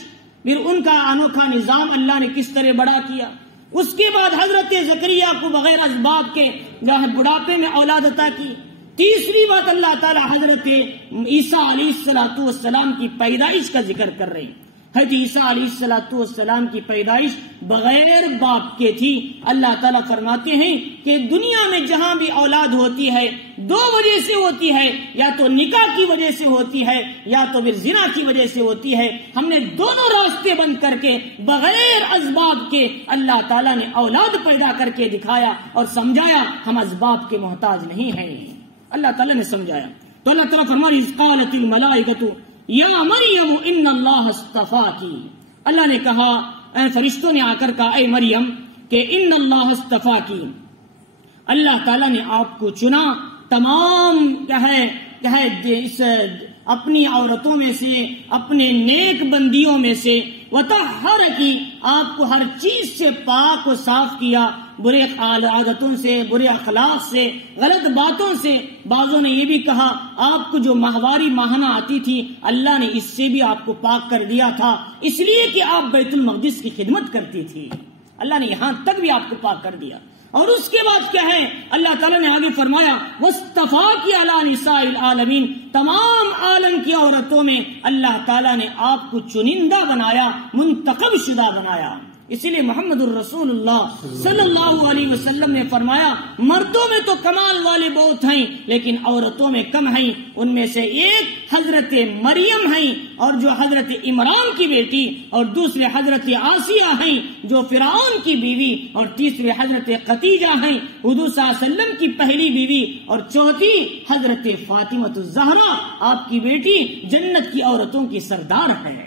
پھر ان کا انوکھا نظام اللہ نے کس طرح بڑا کیا. اس کے بعد حضرت زکریا کو بغیر اسباب کے بڑھاپے میں اولاد عطا کی. تیسری بات اللہ تعالی حضرت عیسیٰ علیہ السلام کی پیدائش کا ذکر کر رہے ہیں. حضرت عیسیٰ علیہ السلام کی پیدائش بغیر باپ کے تھی. اللہ تعالیٰ فرماتے ہیں کہ دنیا میں جہاں بھی اولاد ہوتی ہے 2 وجہ سے ہوتی ہے، یا تو نکاح کی وجہ سے ہوتی ہے یا تو پھر زنا کی وجہ سے ہوتی ہے. ہم نے دونوں راستے بند کر کے بغیر اسباب کے اللہ تعالیٰ نے اولاد پیدا کر کے دکھایا اور سمجھایا ہم اسباب کے محتاج نہیں ہیں. اللہ تعالیٰ نے سمجھایا. تو اللہ تعالیٰ فرمایا اذ قالت الملائکۃ یا مریم ان اللہ اصطفاکی. اللہ نے کہا، فرشتوں نے آ کر کہا اے مریم کہ ان اللہ اصطفاکی، اللہ تعالیٰ نے آپ کو چنا تمام اس اپنی عورتوں میں سے، اپنے نیک بندیوں میں سے. وطہرکی، آپ کو ہر چیز سے پاک و صاف کیا، برے عادتوں سے، برے اخلاق سے، غلط باتوں سے. بعضوں نے یہ بھی کہا آپ کو جو ماہواری ماہانہ آتی تھی اللہ نے اس سے بھی آپ کو پاک کر دیا تھا، اس لیے کہ آپ بیت المقدس کی خدمت کرتی تھی. اللہ نے یہاں تک بھی آپ کو پاک کر دیا. اور اس کے بعد کیا ہے اللہ تعالیٰ نے آگے فرمایا وَاسْتَفَاكِ عَلَى نِسَاءِ الْعَالَمِينَ، تمام عالم کی عورتوں میں اللہ تعالیٰ نے آپ کو چنندہ بنایا، منتخب شدہ بنایا. اسی لیے محمد الرسول اللہ صلی اللہ علیہ وسلم نے فرمایا مردوں میں تو کمال والے بہت ہیں لیکن عورتوں میں کم ہیں. ان میں سے ایک حضرت مریم ہیں اور جو حضرت عمران کی بیٹی، اور دوسرے حضرت آسیہ ہیں جو فرعون کی بیوی، اور تیسرے حضرت خدیجہ ہیں حضور صلی اللہ علیہ وسلم کی پہلی بیوی، اور چوتھی حضرت فاطمہ الزہرا آپ کی بیٹی جنت کی عورتوں کی سردار ہے.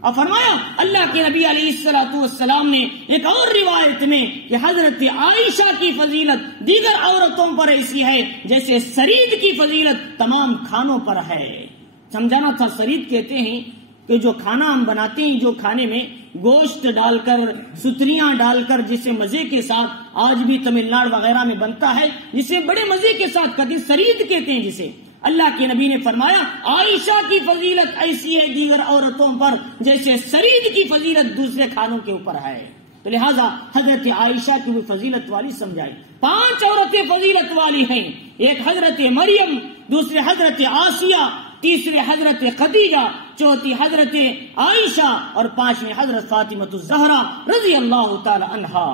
اور فرمایا اللہ کے نبی علیہ السلام نے ایک اور روایت میں کہ حضرت عائشہ کی فضیلت دیگر عورتوں پر ایسی ہے جیسے سرید کی فضیلت تمام کھانوں پر ہے. سمجھانا تھا، سرید کہتے ہیں کہ جو کھانا ہم بناتے ہیں، جو کھانے میں گوشت ڈال کر، ستریاں ڈال کر، جسے مزے کے ساتھ آج بھی تمل ناڈو وغیرہ میں بنتا ہے، جسے بڑے مزے کے ساتھ کہتے ہیں، سرید کہتے ہیں جسے. اللہ کے نبی نے فرمایا عائشہ کی فضیلت ایسی ہے دیگر عورتوں پر جیسے سرید کی فضیلت دوسرے کھانوں کے اوپر ہے. تو لہٰذا حضرت عائشہ کی بھی فضیلت والی سمجھائی. 5 عورتیں فضیلت والی ہیں، ایک حضرت مریم، دوسرے حضرت آسیہ، تیسرے حضرت خدیجہ، چوتھی حضرت عائشہ، اور 5ویں حضرت فاطمہ الزہرا رضی اللہ تعالی عنہا.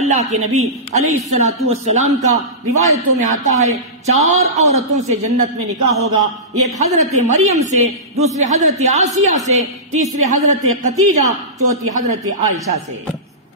اللہ کے نبی علیہ السلام کا روایتوں میں آتا ہے 4 عورتوں سے جنت میں نکاح ہوگا، ایک حضرت مریم سے، دوسرے حضرت آسیہ سے، تیسرے حضرت خدیجہ، چوتھی حضرت عائشہ سے.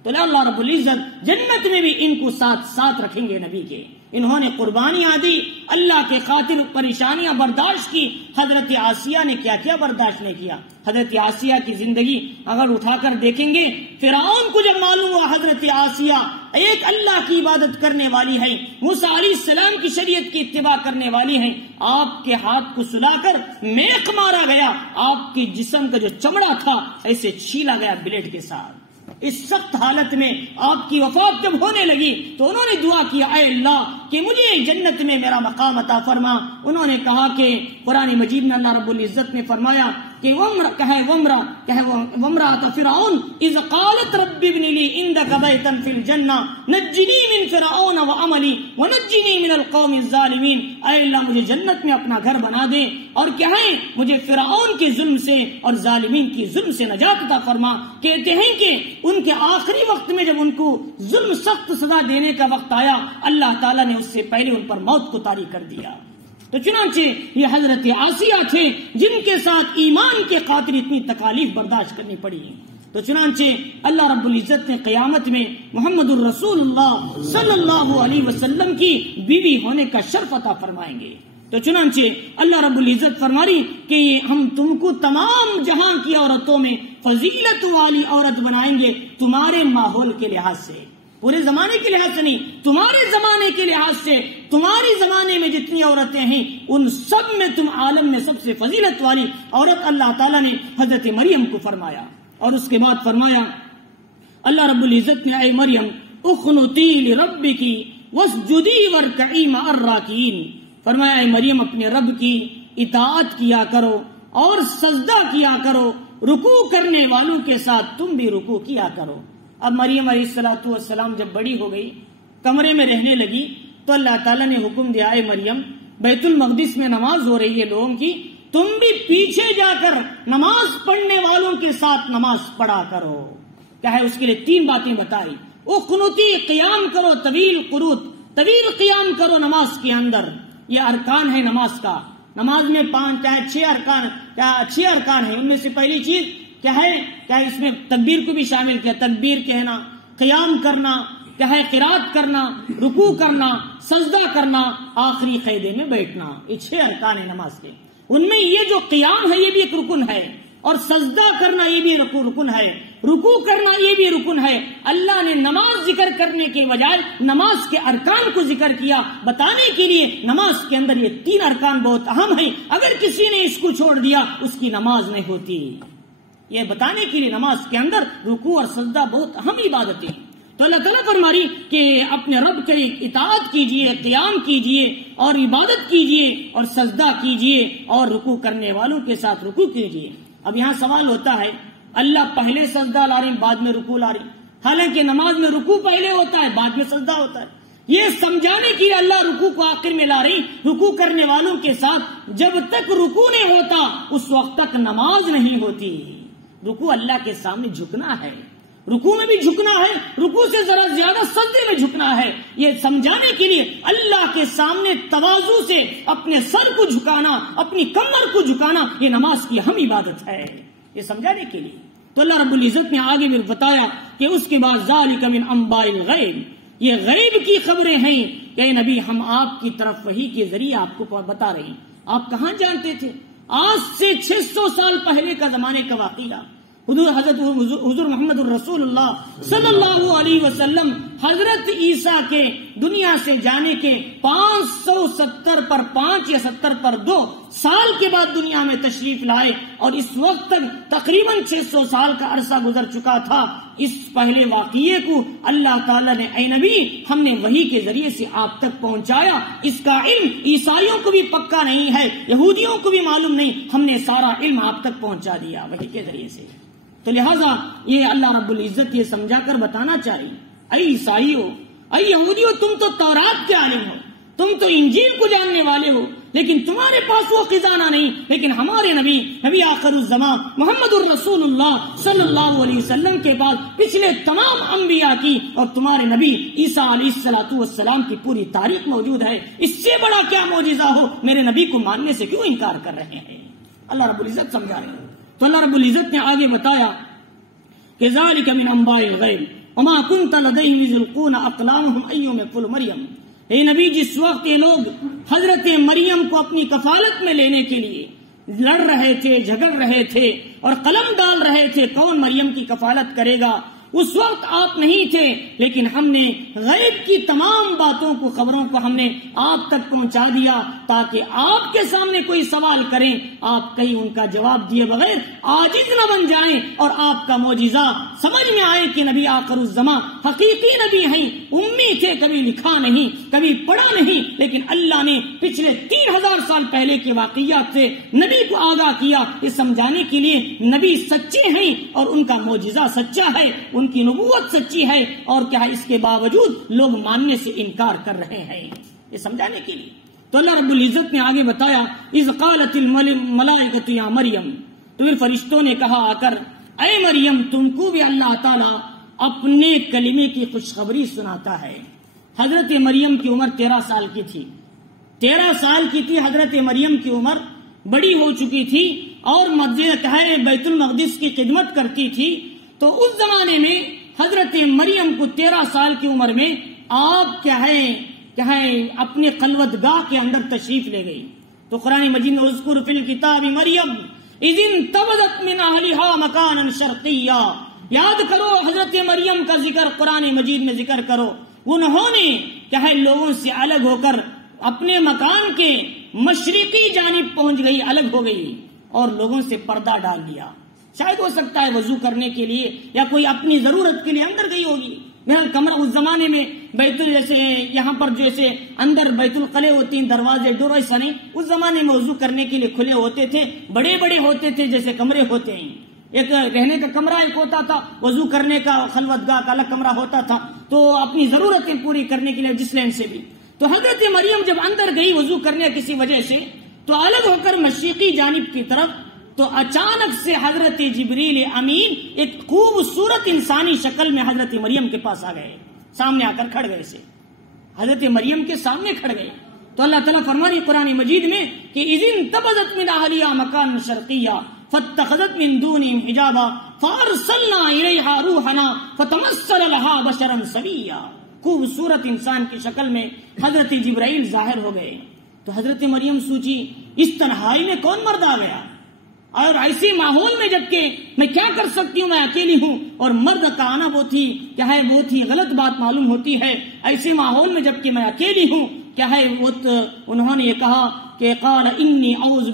تو اللہ رب العزت جنت میں بھی ان کو ساتھ رکھیں گے نبی کے. انہوں نے قربانیاں دی، اللہ کے خاطر پریشانیاں برداشت کی. حضرت آسیہ نے کیا کیا برداشت نہیں کیا. حضرت آسیہ کی زندگی اگر اٹھا کر دیکھیں گے، فرعون کو جب معلوم ہوا حضرت آسیہ ایک اللہ کی عبادت کرنے والی ہے، موسیٰ علیہ السلام کی شریعت کی اتباع کرنے والی ہیں، آپ کے ہاتھ کو سلا کر میخ مارا گیا، آپ کے جسم کا جو چمڑا تھا ایسے چھیلا گیا بلیڈ کے ساتھ. اس سخت حالت میں آپ کی وفات جب ہونے لگی تو انہوں نے دعا کیا اے اللہ کہ مجھے جنت میں میرا مقام عطا فرما. انہوں نے کہا کہ قرآن مجید میں اللہ رب العزت نے فرمایا کہ وامرأۃ فرعون اذ قالت رب ابن لی عندک بیتا فی الجنہ نجنی من فرعون وعملی ونجنی من القوم الظالمین. اے اللہ مجھے جنت میں اپنا گھر بنا دے اور کہیں مجھے فرعون کے ظلم سے اور ظالمین کی ظلم سے نجات عطا فرما. کہتے ہیں کہ ان کے آخری وقت میں جب ان کو ظلم سخت سزا دینے کا وقت آیا، اللہ تعالیٰ نے اس سے پہلے ان پر موت کو طاری کر دیا. تو چنانچہ یہ حضرت آسیہ تھے جن کے ساتھ ایمان کے خاطر اتنی تکالیف برداشت کرنی پڑی. تو چنانچہ اللہ رب العزت نے قیامت میں محمد الرسول اللہ صلی اللہ علیہ وسلم کی بیوی ہونے کا شرف عطا فرمائیں گے. تو چنانچہ اللہ رب العزت فرماری کہ ہم تم کو تمام جہاں کی عورتوں میں فضیلت والی عورت بنائیں گے تمہارے ماحول کے لحاظ سے، پورے زمانے کے لحاظ سے نہیں، تمہارے زمانے کے لحاظ سے. تمہاری زمانے میں جتنی عورتیں ہیں ان سب میں تم عالم میں سب سے فضیلت والی عورت اللہ تعالیٰ نے حضرت مریم کو فرمایا. اور اس کے بعد فرمایا اللہ رب العزت نے اے مریم اقنتی لربکی واسجدی وارکعی مع الراکعین. فرمایا اے مریم اپنے رب کی اطاعت کیا کرو اور سجدہ کیا کرو، رکوع کرنے والوں کے ساتھ تم بھی رکوع کیا کرو. اب مریم علیہ السلام جب بڑی ہو گئی، کمرے میں رہنے لگی، تو اللہ تعالیٰ نے حکم دیا اے مریم بیت المقدس میں نماز ہو رہی ہے لوگوں کی، تم بھی پیچھے جا کر نماز پڑھنے والوں کے ساتھ نماز پڑھا کرو. کیا ہے اس کے لیے 3 باتیں بتائی. اقنوتی قیام کرو، طویل قنوت، طویل قیام کرو نماز کے اندر. یہ ارکان ہے نماز کا. نماز میں 6 ارکان ہیں. ان میں سے پہلی چیز کیا ہے؟ کیا اس میں تکبیر کو بھی شامل کیا؟ تکبیر کہنا، قیام کرنا، کیا ہے قرات کرنا، رکوع کرنا، سجدہ کرنا، آخری قیدے میں بیٹھنا. یہ 6 ارکان ہیں نماز کے. ان میں یہ جو قیام ہے یہ بھی ایک رکن ہے، اور سجدہ کرنا یہ بھی رکن ہے، رکوع کرنا یہ بھی رکن ہے. اللہ نے نماز ذکر کرنے کے بجائے نماز کے ارکان کو ذکر کیا، بتانے کے لیے نماز کے اندر یہ 3 ارکان بہت اہم ہیں. اگر کسی نے اس کو چھوڑ دیا اس کی نماز نہیں ہوتی. یہ بتانے کے لیے نماز کے اندر رکوع اور سجدہ بہت اہم عبادتیں. تو اللہ تعالیٰ فرماری کہ اپنے رب کے اطاعت کیجئے، قیام کیجئے اور عبادت کیجئے اور سجدہ کیجئے اور رکوع کرنے والوں کے ساتھ رکوع کیجئے. اب یہاں سوال ہوتا ہے اللہ پہلے سجدہ لا رہی بعد میں رکوع لا رہی، حالانکہ نماز میں رکوع پہلے ہوتا ہے بعد میں سجدہ ہوتا ہے. یہ سمجھانے کے لیے اللہ رکوع کو آخر میں لا رہی، رکوع کرنے والوں کے ساتھ. جب تک رکوع نہیں ہوتا اس وقت تک نماز نہیں ہوتی. رکوع اللہ کے سامنے جھکنا ہے، رکوع میں بھی جھکنا ہے، رکوع سے ذرا زیادہ سجدے میں جھکنا ہے. یہ سمجھانے کے لیے اللہ کے سامنے تواضع سے اپنے سر کو جھکانا، اپنی کمر کو جھکانا، یہ نماز کی اہم عبادت ہے. یہ سمجھانے کے لیے تو اللہ رب العزت نے آگے بھی بتایا کہ اس کے بعد ذالک من انباء الغیب، یہ غیب کی خبریں ہیں کہ اے نبی ہم آپ کی طرف وحی کے ذریعے آپ کو بتا رہے ہیں. آپ کہاں جانتے تھے؟ آج سے 600 سال پہلے کا زمانے کا واقعہ. حضور محمد الرسول اللہ صلی اللہ علیہ وسلم حضرت عیسیٰ کے دنیا سے جانے کے 570 پر 5 یا 70 پر 2 سال کے بعد دنیا میں تشریف لائے، اور اس وقت تک تقریباً 600 سال کا عرصہ گزر چکا تھا. اس پہلے واقعے کو اللہ تعالیٰ نے اے نبی ہم نے وحی کے ذریعے سے آپ تک پہنچایا. اس کا علم عیسائیوں کو بھی پکا نہیں ہے، یہودیوں کو بھی معلوم نہیں، ہم نے سارا علم آپ تک پہنچا دیا وحی کے ذریعے سے. تو لہذا یہ اللہ رب العزت یہ سمجھا کر بتانا چاہیے اے عیسائیوں، اے یہودیوں، تم تو تورات کے عالم ہو، تم تو انجیل کو جاننے والے ہو، لیکن تمہارے پاس وہ خزانہ نہیں. لیکن ہمارے نبی آخر الزمان محمد الرسول اللہ صلی اللہ علیہ وسلم کے بعد پچھلے تمام انبیاء کی اور تمہارے نبی عیسیٰ علیہ السلام کی پوری تاریخ موجود ہے. اس سے بڑا کیا معجزہ ہو، میرے نبی کو ماننے سے کیوں انکار کر رہے ہیں؟ اللہ رب العزت سمجھا رہے ہیں. تو اللہ رب العزت نے آگے بتایا کہ ذالک من انباء الغیب وما كنت لديهم اذ يلقون اقلامهم ايهم يكفل مریم. اے نبی جس وقت یہ لوگ حضرت مریم کو اپنی کفالت میں لینے کے لیے لڑ رہے تھے، جھگڑ رہے تھے اور قلم ڈال رہے تھے کون مریم کی کفالت کرے گا، اس وقت آپ نہیں تھے. لیکن ہم نے غیب کی تمام باتوں کو، خبروں کو ہم نے آپ تک پہنچا دیا تاکہ آپ کے سامنے کوئی سوال کریں آپ کہیں ان کا جواب دیے بغیر عاجز نہ بن جائیں، اور آپ کا معجزہ سمجھ میں آئے کہ نبی آخر الزمان حقیقی نبی ہیں. امی تھے، کبھی لکھا نہیں، کبھی پڑھا نہیں، لیکن اللہ نے پچھلے 3000 سال پہلے کے واقعات سے نبی کو آگاہ کیا. یہ سمجھانے کے لیے نبی سچے ہیں اور ان کا معجزہ سچا ہے، ان کی نبوت سچی ہے، اور کیا ہے اس کے باوجود لوگ ماننے سے انکار کر رہے ہیں. یہ سمجھانے کے لیے تو اللہ رب العزت نے آگے بتایا اذ قالت الملائکۃ یا مریم، تو پھر فرشتوں نے کہا آ کر اے مریم تم کو بھی اللہ تعالیٰ اپنے کلمے کی خوشخبری سناتا ہے. حضرت مریم کی عمر 13 سال کی تھی. 13 سال کی تھی حضرت مریم کی عمر، بڑی ہو چکی تھی اور بیت المقدس کی خدمت کرتی تھی. تو اس زمانے میں حضرت مریم کو 13 سال کی عمر میں آپ کیا ہے اپنے خلوت گاہ کے اندر تشریف لے گئی. تو قرآن مجید میں اذکر فی الکتاب مریم اذ انتبذت من اہلها مکانا شرقیا، یاد کرو حضرت مریم کا ذکر قرآن مجید میں ذکر کرو. انہوں نے لوگوں سے الگ ہو کر اپنے مکان کے مشرقی جانب پہنچ گئی، الگ ہو گئی اور لوگوں سے پردہ ڈال لیا. شاید ہو سکتا ہے وضو کرنے کے لیے یا کوئی اپنی ضرورت کے لیے اندر گئی ہوگی. میرا کمرہ اس زمانے میں جیسے یہاں پر جیسے اندر بیت القلع ہوتی ہیں، دروازے ڈور ایسا نہیں، اس زمانے میں وضو کرنے کے لیے کھلے ہوتے تھے، بڑے بڑے ہوتے تھے جیسے کمرے ہوتے ہیں. ایک رہنے کا کمرہ ایک ہوتا تھا، وضو کرنے کا خلوت گاہ کا الگ کمرہ ہوتا تھا، تو اپنی ضرورتیں پوری کرنے کے لیے جس لین سے بھی. تو حضرت مریم جب اندر گئی وضو کرنے کسی وجہ سے، تو الگ ہو کر مشرقی جانب کی طرف، تو اچانک سے حضرت جبریل امین ایک خوبصورت انسانی شکل میں حضرت مریم کے پاس آ گئے، سامنے آ کر کھڑ گئے سے حضرت مریم کے سامنے کھڑ گئے. تو اللہ تعالیٰ فرمانے قرآن مجید میں کہ اذ انتبذت من اہلها مکانا شرقیا فاتخذت من دونهم حجابا فارسلنا الیہا روحنا فتمثل لها بشرا سویا. خوبصورت انسان کی شکل میں حضرت جبرائیل ظاہر ہو گئے. تو حضرت مریم سوچی اس تنہائی میں کون مرد آ گیا، اور ایسے ماحول میں جبکہ میں کیا کر سکتی ہوں، میں اکیلی ہوں اور مرد کا آنا بہت ہی غلط بات معلوم ہوتی ہے. ایسے ماحول میں جبکہ میں اکیلی ہوں انہوں نے یہ کہا کہ قال انی اعوذ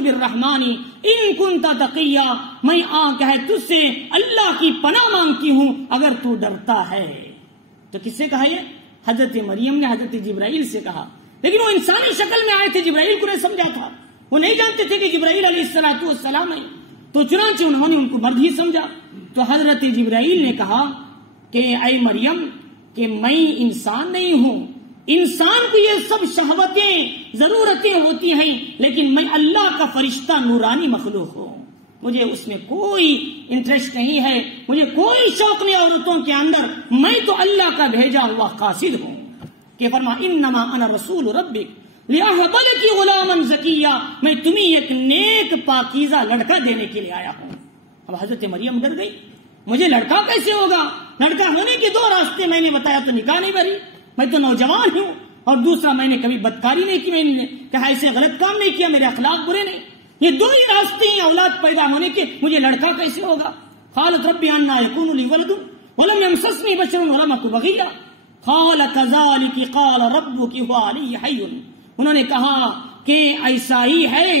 بالرحمن ان کنت تقیا، میں تجھ سے اللہ کی پناہ مانگتی ہوں اگر تو ڈرتا ہے. تو کس سے کہا یہ؟ حضرت مریم نے حضرت جبرائیل سے کہا. لیکن وہ انسانی شکل میں آئے تھے، جبرائیل کو نہیں سمجھا تھا، وہ نہیں جانتے تھے کہ جبرائیل علیہ السلام ہے. تو چنانچہ انہوں نے ان کو مرد ہی سمجھا. تو حضرت جبرائیل نے کہا کہ اے مریم کہ میں انسان نہیں ہوں، انسان کو یہ سب شہوتیں ضرورتیں ہوتی ہیں، لیکن میں اللہ کا فرشتہ نورانی مخلوق ہوں، مجھے اس میں کوئی انٹرسٹ نہیں ہے، مجھے کوئی شوق نہیں عورتوں کے اندر، میں تو اللہ کا بھیجا ہوا قاصد ہوں. کہ فرما انما انا رسول ربک لِأَهْبَ لَكِ غُلَامًا زَكِيًّا، میں تمہیں ایک نیک پاکیزہ لڑکا دینے کے لیے آیا ہوں. اب حضرت مریم ڈر گئی، مجھے لڑکا کیسے ہوگا؟ لڑکا ہونے کے 2 راستے میں نے بتایا، تو نکاح نہیں بھری، میں تو نوجوان ہوں، اور دوسرا میں نے کبھی بدکاری نہیں کی، میں نے کہا ایسے غلط کام نہیں کیا، میرے اخلاق برے نہیں. یہ 2 ہی راستے ہیں اولاد پیدا ہونے کے، مجھے لڑکا کیسے ہوگا؟ قالت رب انا يكون لي ولد ولم يمسسني بشر ولم اك بغيا قال كذلك قال ربك هو علي حي. انہوں نے کہا کہ ایسا ہی ہے،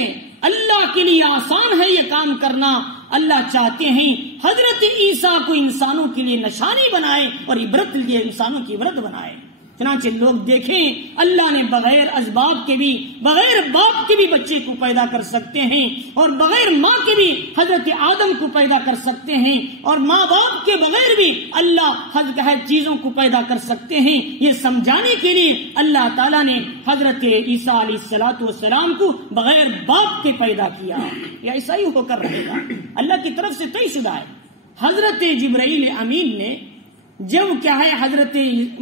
اللہ کے لیے آسان ہے یہ کام کرنا. اللہ چاہتے ہیں حضرت عیسیٰ کو انسانوں کے لیے نشانی بنائے اور عبرت لیے انسانوں کی عبرت بنائے. چنانچہ لوگ دیکھیں اللہ نے بغیر اسباب کے بھی، بغیر باپ کے بھی بچے کو پیدا کر سکتے ہیں، اور بغیر ماں کے بھی حضرت آدم کو پیدا کر سکتے ہیں، اور ماں باپ کے بغیر بھی اللہ ہر چیزوں کو پیدا کر سکتے ہیں. یہ سمجھانے کے لیے اللہ تعالیٰ نے حضرت عیسیٰ علیہ السلام کو بغیر باپ کے پیدا کیا. یہ ایسا ہی ہو کر رہے گا، اللہ کی طرف سے طے شدہ ہے. حضرت جبرائیل امین نے جب حضرت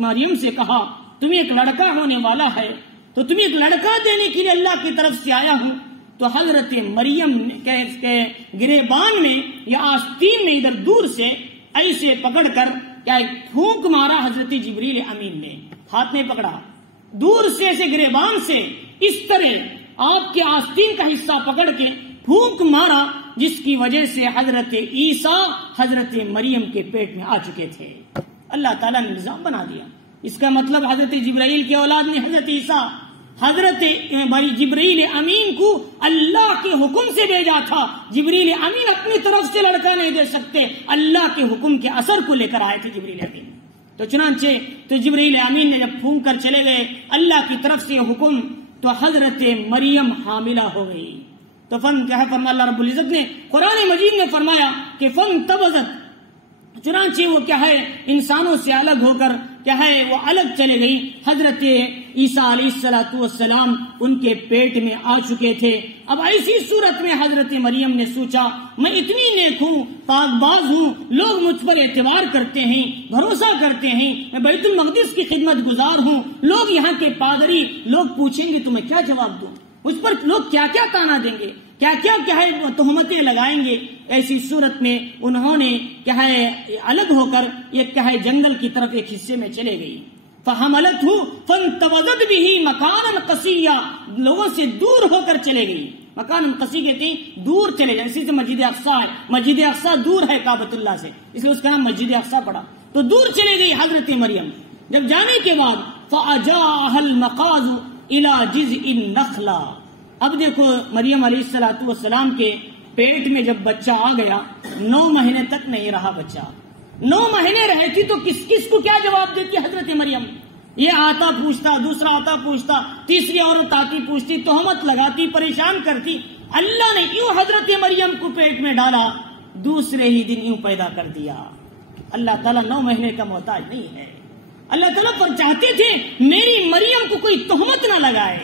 مریم سے کہا تمہیں ایک لڑکا ہونے والا ہے، تو تمہیں ایک لڑکا دینے کے لیے اللہ کی طرف سے آیا ہوں، تو حضرت مریم کے گریبان میں یا آستین میں ادھر دور سے ایسے پکڑ کر پھونک مارا. حضرت جبریل امین نے ہاتھ میں پکڑا، دور سے ایسے گریبان سے اس طرح آپ کے آستین کا حصہ پکڑ کے پھونک مارا، جس کی وجہ سے حضرت عیسیٰ حضرت مریم کے پیٹ میں آ چکے تھے. اللہ تعالیٰ نے نظام بنا دیا. اس کا مطلب حضرت جبرائیل کے اولاد نے حضرت عیسیٰ حضرت جبرائیل امین کو اللہ کے حکم سے بھیجا تھا. جبرائیل امین اپنی طرف سے لڑکا نہیں دے سکتے، اللہ کے حکم کے اثر کو لے کر آئے تھے جبرائیل امین. تو چنانچہ تو جبرائیل امین نے جب پھونک کر چلے گئے اللہ کی طرف سے حکم، تو حضرت مریم حاملہ ہو گئی. تو اللہ رب العزت نے قرآن مجید میں فرمایا کہ فن تبذت چنانچہ وہ کیا ہے انسانوں سے الگ ہو کر کیا ہے وہ الگ چلے گئی. حضرت عیسیٰ علیہ السلام ان کے پیٹ میں آ چکے تھے. اب ایسی صورت میں حضرت مریم نے سوچا میں اتنی نیک ہوں، پاک باز ہوں، لوگ مجھ پر اعتبار کرتے ہیں، بھروسہ کرتے ہیں، میں بیت المقدس کی خدمت گزار ہوں، لوگ یہاں کے پادری لوگ پوچھیں گے تو میں کیا جواب دوں، اس پر لوگ کیا کیا تانا دیں گے، کیا ہے تہمتیں لگائیں گے. ایسی صورت میں انہوں نے کیا ہے الگ ہو کر یہ کیا ہے جنگل کی طرف ایک حصے میں چلے گئی. فَحَمَلَتْهُ فَانْتَبَذَتْ بِهِ مَكَانًا قَصِيًّا، لوگوں سے دور ہو کر چلے گئی. مکان قصی کہتے ہیں دور چلے جائیں. اسی سے مسجد اقصیٰ ہے، مسجد اقصیٰ دور ہے کعبۃ اللہ سے، اس لیے اس کا نام مسجد اقصیٰ پڑا. تو دور چلے گئی حضرت مریم. جب جانے کے بعد فَأَجَاءَهَا الْمَخَاضُ إِلَى جِذْعِ النَّخْلَةِ، اب دیکھو مریم علیہ السلام کے پیٹ میں جب بچہ آ گیا، 9 مہینے تک نہیں رہا بچہ. 9 مہینے رہتی تو کس کو کیا جواب دیتی حضرت مریم؟ یہ آتا پوچھتا، دوسرا آتا پوچھتا، تیسری عورت آتی پوچھتی، تہمت لگاتی، پریشان کرتی. اللہ نے یوں حضرت مریم کو پیٹ میں ڈالا، دوسرے ہی دن یوں پیدا کر دیا. اللہ تعالیٰ 9 مہینے کا محتاج نہیں ہے. اللہ تعالیٰ پر چاہتے تھے میری مریم کو کوئی تہمت نہ لگائے،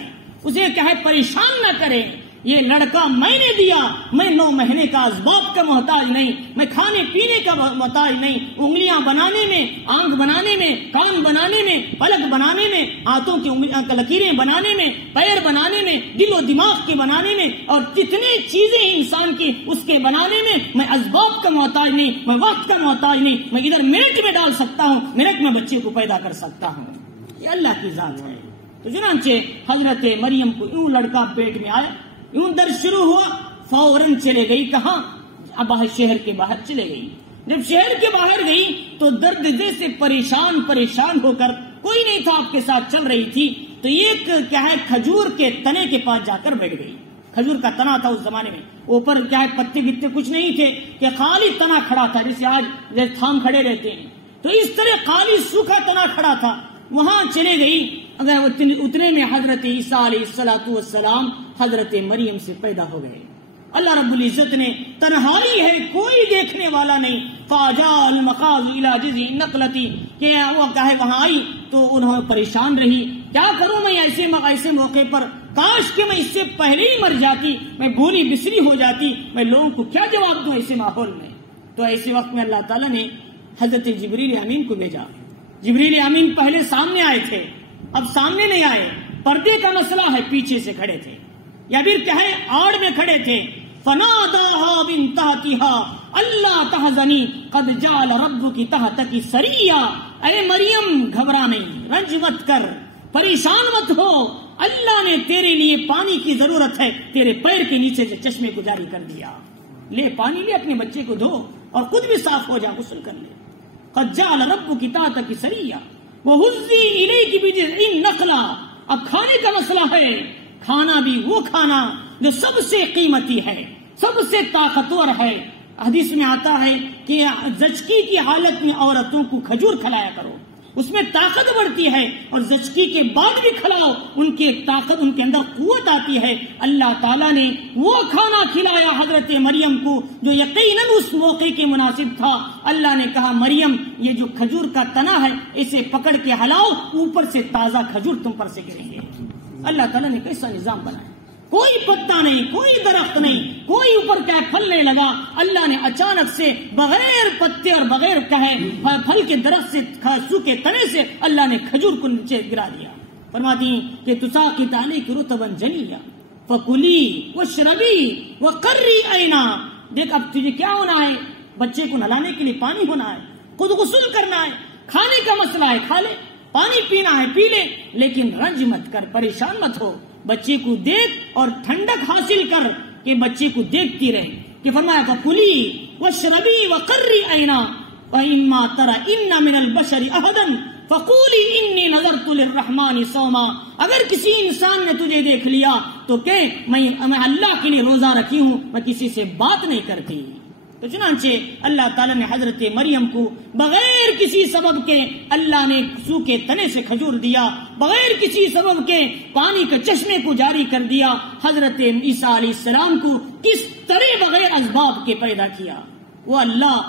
اسے کیا ہے پریشان نہ کرے. یہ لڑکا میں نے دیا، میں 9 مہینے کا اسباب کا محتاج نہیں، میں کھانے پینے کا محتاج نہیں، انگلیاں بنانے میں، آنکھ بنانے میں، کان بنانے میں، پلک بنانے میں، ہاتھوں کی لکیریں بنانے میں، پیر بنانے میں، دل و دماغ کے بنانے میں، اور جتنی چیزیں انسان کی اس کے بنانے میں میں اسباب کا محتاج نہیں، میں وقت کا محتاج نہیں. میں ادھر منٹ میں ڈال سکتا ہوں، منٹ میں بچے کو پیدا کر سکتا ہوں. یہ اللہ کی ذات ہے. تو چنانچہ حضرت مریم کو یوں لڑکا پیٹ میں آیا، یوں درد شروع ہوا، فوراً چلے گئی کہاں؟ اب شہر کے باہر چلے گئی. جب شہر کے باہر گئی تو درد سے پریشان ہو کر، کوئی نہیں تھا آپ کے ساتھ، چل رہی تھی تو ایک کیا ہے کھجور کے تنے کے پاس جا کر بیٹھ گئی. کھجور کا تنا تھا اس زمانے میں، اوپر کیا ہے پتے گتے کچھ نہیں تھے کہ خالی تنا کھڑا تھا، جیسے آج تھام کھڑے رہتے ہیں. تو اس طرح خالی سوکھا تنا کھڑا تھا، وہاں چلے گئی. اگر اتنے میں حضرت عیسیٰ علیہ السلام حضرت مریم سے پیدا ہو گئے. اللہ رب العزت نے تنہائی ہے، کوئی دیکھنے والا نہیں. فَأَجَاءَ الْمَخَاضُ إِلَى جِذْعِ النَّخْلَةِ، کہ وہ کہے وہاں آئی تو انہوں پریشان رہی. کیا کروں میں ایسے موقع پر؟ کاش کہ میں اس سے پہلے ہی مر جاتی، میں بھولی بسری ہو جاتی، میں لوگوں کو کیا جواب دوں ایسے ماحول میں. تو ایسے وقت میں اللہ تعالیٰ نے حضرت جبریل امین کو بھیجا. جبریل امین پہلے سامنے آئے تھے، اب سامنے نہیں آئے، پردے کا مسئلہ ہے، پیچھے سے کھڑے تھے یا پھر کیا ہے آڑ میں کھڑے تھے. فناداها من تحتها اللہ تحزنی قد جعل ربک تحتک سریا، اے مریم گھبرا نہیں، رنج مت کر، پریشان مت ہو، اللہ نے تیرے لیے پانی کی ضرورت ہے، تیرے پیر کے نیچے سے چشمے کو جاری کر دیا. لے پانی لے، اپنے بچے کو دھو اور خود بھی صاف ہو جا، غسل کر لے. قد جعل ربک تحتک سریا وہزی الیک بجذع النخلہ. اب کھانے کا مسئلہ ہے، کھانا بھی وہ کھانا جو سب سے قیمتی ہے، سب سے طاقتور ہے. حدیث میں آتا ہے کہ زچگی کی حالت میں عورتوں کو کھجور کھلایا کرو، اس میں طاقت بڑھتی ہے، اور زچگی کے بعد بھی کھلاؤ، ان کی طاقت، ان کے اندر قوت آتی ہے. اللہ تعالیٰ نے وہ کھانا کھلایا حضرت مریم کو جو یقیناً اس موقع کے مناسب تھا. اللہ نے کہا مریم یہ جو کھجور کا تنا ہے اسے پکڑ کے ہلاؤ، اوپر سے تازہ کھجور تم پر سے گریں گے. اللہ تعالیٰ نے کیسا نظام بنایا، کوئی پتا نہیں، کوئی درخت نہیں، کوئی اوپر کیا پھل نہیں لگا. اللہ نے اچانک سے بغیر پتے اور بغیر کہے پھل کے درخت سے، سوکھے تنے سے اللہ نے کھجور کو نیچے گرا دیا. فرماتی کہ تساقط علیک رطبا جنیا فکلی واشربی وقری عینا. دیکھ اب تجھے کیا ہونا ہے، بچے کو نہلانے کے لیے پانی ہونا ہے، خود غسل کرنا ہے، کھانے کا مسئلہ ہے، کھا لے، پانی پینا ہے پی لے، لیکن رنج مت کر، پریشان مت ہو. بچے کو دیکھ اور ٹھنڈک حاصل کر کہ بچے کو دیکھتی رہے. کہ فرمایا فکلی واشربی وقری عینا وإما ترى ان من البشر احدا فقولی انی نذرت للرحمن صوما. اگر کسی انسان نے تجھے دیکھ لیا تو کہ میں اللہ کے لیے روزہ رکھی ہوں، میں کسی سے بات نہیں کرتی. تو چنانچہ اللہ تعالیٰ نے حضرت مریم کو بغیر کسی سبب کے اللہ نے سوکھے تنے سے کھجور دیا، بغیر کسی سبب کے پانی کے چشمے کو جاری کر دیا. حضرت عیسیٰ علیہ السلام کو کس طرح بغیر اسباب کے پیدا کیا. وہ اللہ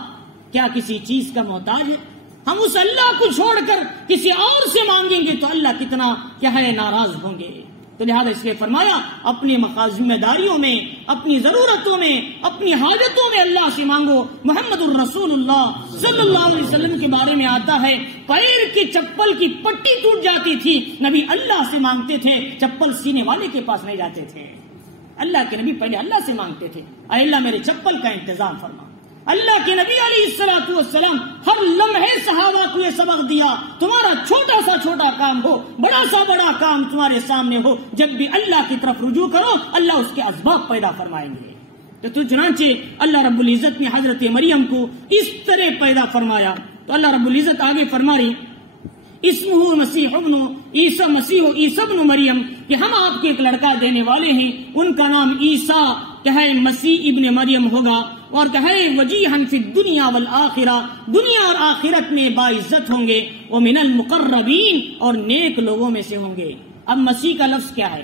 کیا کسی چیز کا محتاج ہے؟ ہم اس اللہ کو چھوڑ کر کسی اور سے مانگیں گے تو اللہ کتنا کیا ہے ناراض ہوں گے۔ تو لہٰذا اس لیے فرمایا اپنی ذمہ داریوں میں، اپنی ضرورتوں میں، اپنی حاجتوں میں اللہ سے مانگو۔ محمد الرسول اللہ صلی اللہ علیہ وسلم کے بارے میں آتا ہے پیر کی چپل کی پٹی ٹوٹ جاتی تھی، نبی اللہ سے مانگتے تھے، چپل سینے والے کے پاس نہیں جاتے تھے۔ اللہ کے نبی پہلے اللہ سے مانگتے تھے، اے اللہ میرے چپل کا انتظام فرما۔ اللہ کے نبی علیہ الصلوۃ والسلام ہر لمحے صحابہ کو یہ سبق دیا، تمہارا چھوٹا سا چھوٹا کام ہو، بڑا سا بڑا کام تمہارے سامنے ہو، جب بھی اللہ کی طرف رجوع کرو اللہ اس کے اسباب پیدا فرمائیں گے۔ تو چنانچہ اللہ رب العزت نے حضرت مریم کو اس طرح پیدا فرمایا۔ تو اللہ رب العزت آگے فرما رہی اسمہ مسیح ابن عیسیٰ ابن مریم، کہ ہم آپ کو ایک لڑکا دینے والے ہیں، ان کا نام عیسیٰ مسیح ابن مریم ہوگا، اور وجیہن فی الدنیا والآخرہ، دنیا اور آخرت میں باعزت ہوں گے، ومن المقربین، اور نیک لوگوں میں سے ہوں گے۔ اب مسیح کا لفظ کیا ہے؟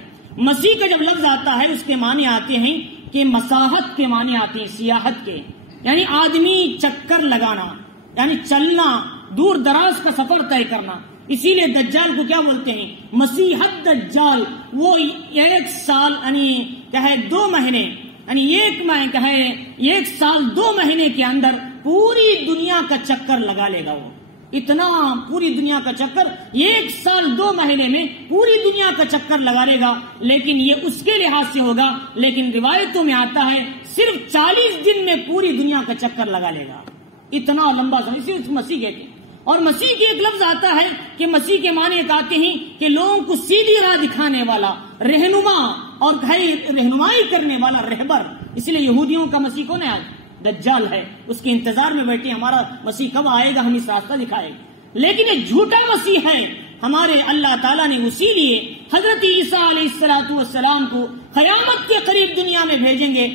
مسیح کا جب لفظ آتا ہے اس کے معنی آتے ہیں کہ مساحت کے معنی آتے ہیں، سیاحت کے، یعنی آدمی چکر لگانا، یعنی چلنا، دور دراز کا سفر طے کرنا۔ اسی لیے دجال کو کیا بولتے ہیں؟ مسیحت دجال۔ وہ 1 سال یعنی 2 مہینے، یعنی 1 سال 2 مہینے کے اندر پوری دنیا کا چکر لگا لے گا۔ وہ اتنا پوری دنیا کا چکر 1 سال 2 مہینے میں پوری دنیا کا چکر لگا لے گا، لیکن یہ اس کے لحاظ سے ہوگا، لیکن روایتوں میں آتا ہے صرف 40 دن میں پوری دنیا کا چکر لگا لے گا۔ اتنا لمبا سمے، اسی اس مسیح کہتے ہیں۔ اور مسیح کے ایک لفظ آتا ہے کہ مسیح کے معنی ایک آتے ہیں کہ لوگوں کو سیدھی راہ دکھانے والا، رہنما، اور رہنمائی کرنے والا، رہبر۔ اس لیے یہودیوں کا مسیح کون ہے؟ دجال ہے، اس کے انتظار میں بیٹھے ہمارا مسیح کب آئے گا، ہم اس راستہ دکھائے گا۔ لیکن یہ جھوٹا مسیح ہے ہمارے اللہ تعالیٰ نے اسی لیے حضرت عیسیٰ علیہ السلام کو قیامت کے قریب دنیا میں بھیجیں گے۔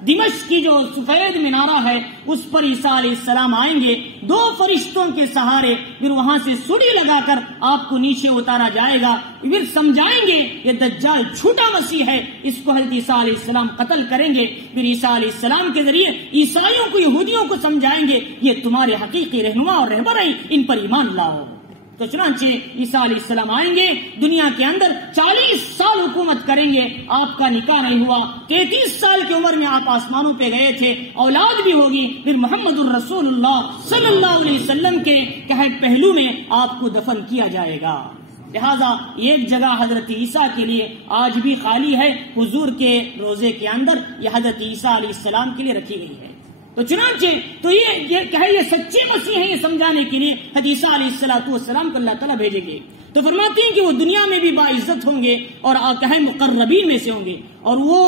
دمشق کی جو سفید مینارہ ہے اس پر عیسیٰ علیہ السلام آئیں گے 2 فرشتوں کے سہارے، پھر وہاں سے سوڑی لگا کر آپ کو نیچے اتارا جائے گا، پھر سمجھائیں گے یہ دجال جھوٹا مسیح ہے، اس کو حضرت عیسیٰ علیہ السلام قتل کریں گے۔ پھر عیسیٰ علیہ السلام کے ذریعے عیسائیوں کو، یہودیوں کو سمجھائیں گے یہ تمہارے حقیقی رہنما اور رہبر ہیں، ان پر ایمان لاؤ۔ تو چنانچہ عیسیٰ علیہ السلام آئیں گے، دنیا کے اندر 40 سال حکومت کریں گے۔ آپ کا نکاح نہیں ہوا، 33 سال کی عمر میں آپ آسمانوں پہ گئے تھے، اولاد بھی ہوگی، پھر محمد الرسول اللہ صلی اللہ علیہ وسلم کے پہلو میں آپ کو دفن کیا جائے گا۔ لہذا ایک جگہ حضرت عیسیٰ کے لیے آج بھی خالی ہے، حضور کے روزے کے اندر یہ حضرت عیسیٰ علیہ السلام کے لیے رکھی گئی ہے۔ تو چنانچہ تو یہ سچے مسیح ہیں، یہ سمجھانے کے لیے حضرت عیسیٰ علیہ السلام کو اللہ تعالیٰ بھیجیں گے۔ تو فرماتے ہیں کہ وہ دنیا میں بھی باعزت ہوں گے اور مقربین میں سے ہوں گے، اور وہ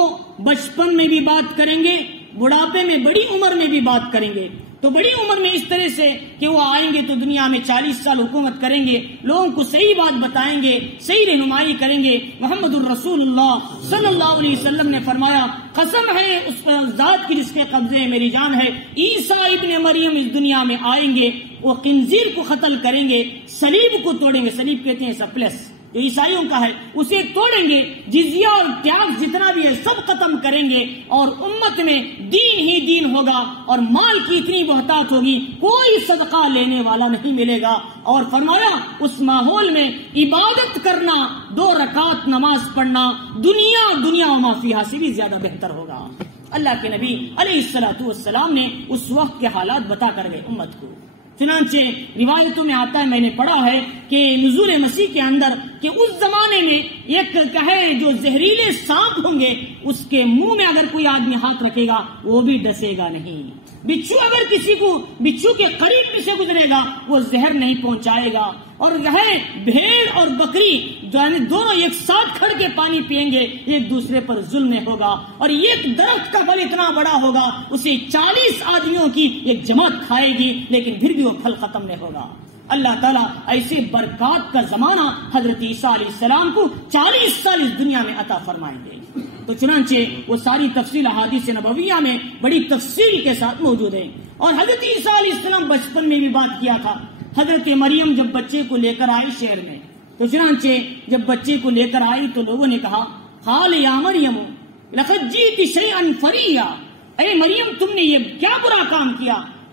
بچپن میں بھی بات کریں گے، بڑھاپے میں، بڑی عمر میں بھی بات کریں گے۔ تو بڑی عمر میں اس طرح سے کہ وہ آئیں گے تو دنیا میں 40 سال حکومت کریں گے، لوگوں کو صحیح بات بتائیں گے، صحیح رہنمائی کریں گے۔ محمد الرسول اللہ صلی اللہ علیہ وسلم نے فرمایا قسم ہے اس ذات کی جس کے قبضے میری جان ہے، عیسیٰ ابن مریم اس دنیا میں آئیں گے، وہ خنزیر کو قتل کریں گے، صلیب کو توڑیں گے، صلیب کہتے ہیں سپلس جو عیسائیوں کا ہے، اسے توڑیں گے، جزیہ اور تیاگ جتنا بھی ہے سب ختم کریں گے، اور امت میں دین ہی دین ہوگا، اور مال کی اتنی بہتات ہوگی کوئی صدقہ لینے والا نہیں ملے گا۔ اور فرمایا اس ماحول میں عبادت کرنا، 2 رکعت نماز پڑھنا دنیا و ما فیہا سے بھی زیادہ بہتر ہوگا۔ اللہ کے نبی علیہ السلام نے اس وقت کے حالات بتا کر گئے امت کو۔ چنانچہ روایتوں میں آتا ہے، میں نے پڑھا ہے کہ نزول مسیح کے اندر کہ اس زمانے میں ایک جو زہریلے سانپ ہوں گے اس کے منہ میں اگر کوئی آدمی ہاتھ رکھے گا وہ بھی ڈسے گا نہیں، بچھو اگر کسی کو بچھو کے قریب بھی سے گزرے گا وہ زہر نہیں پہنچائے گا، اور بھیڑ اور بکری دونوں ایک ساتھ کھڑ کے پانی پیئیں گے، ایک دوسرے پر ظلم ہوگا، اور ایک درخت کا پھل اتنا بڑا ہوگا اسے 40 آدمیوں کی ایک جماعت کھائے گی لیکن پھر بھی وہ پھل ختم نہیں ہوگا۔ اللہ تعالیٰ ایسے برکات کا زمانہ حضرت عیسیٰ علیہ السلام کو 40 سال اس دنیا میں عطا فرمائیں گے۔ تو چنانچہ وہ ساری تفصیل احادیث نبویہ میں بڑی تفصیل کے ساتھ موجود ہے۔ اور حضرت عیسیٰ علیہ السلام بچپن میں بھی بات کیا تھا۔ حضرت مریم جب بچے کو لے کر آئے شہر میں، تو چنانچہ جب بچے کو لے کر آئی تو لوگوں نے کہا قال یا مریم لقد جئت شیئا فریا، اے مریم تم نے یہ کیا برا کام کیا،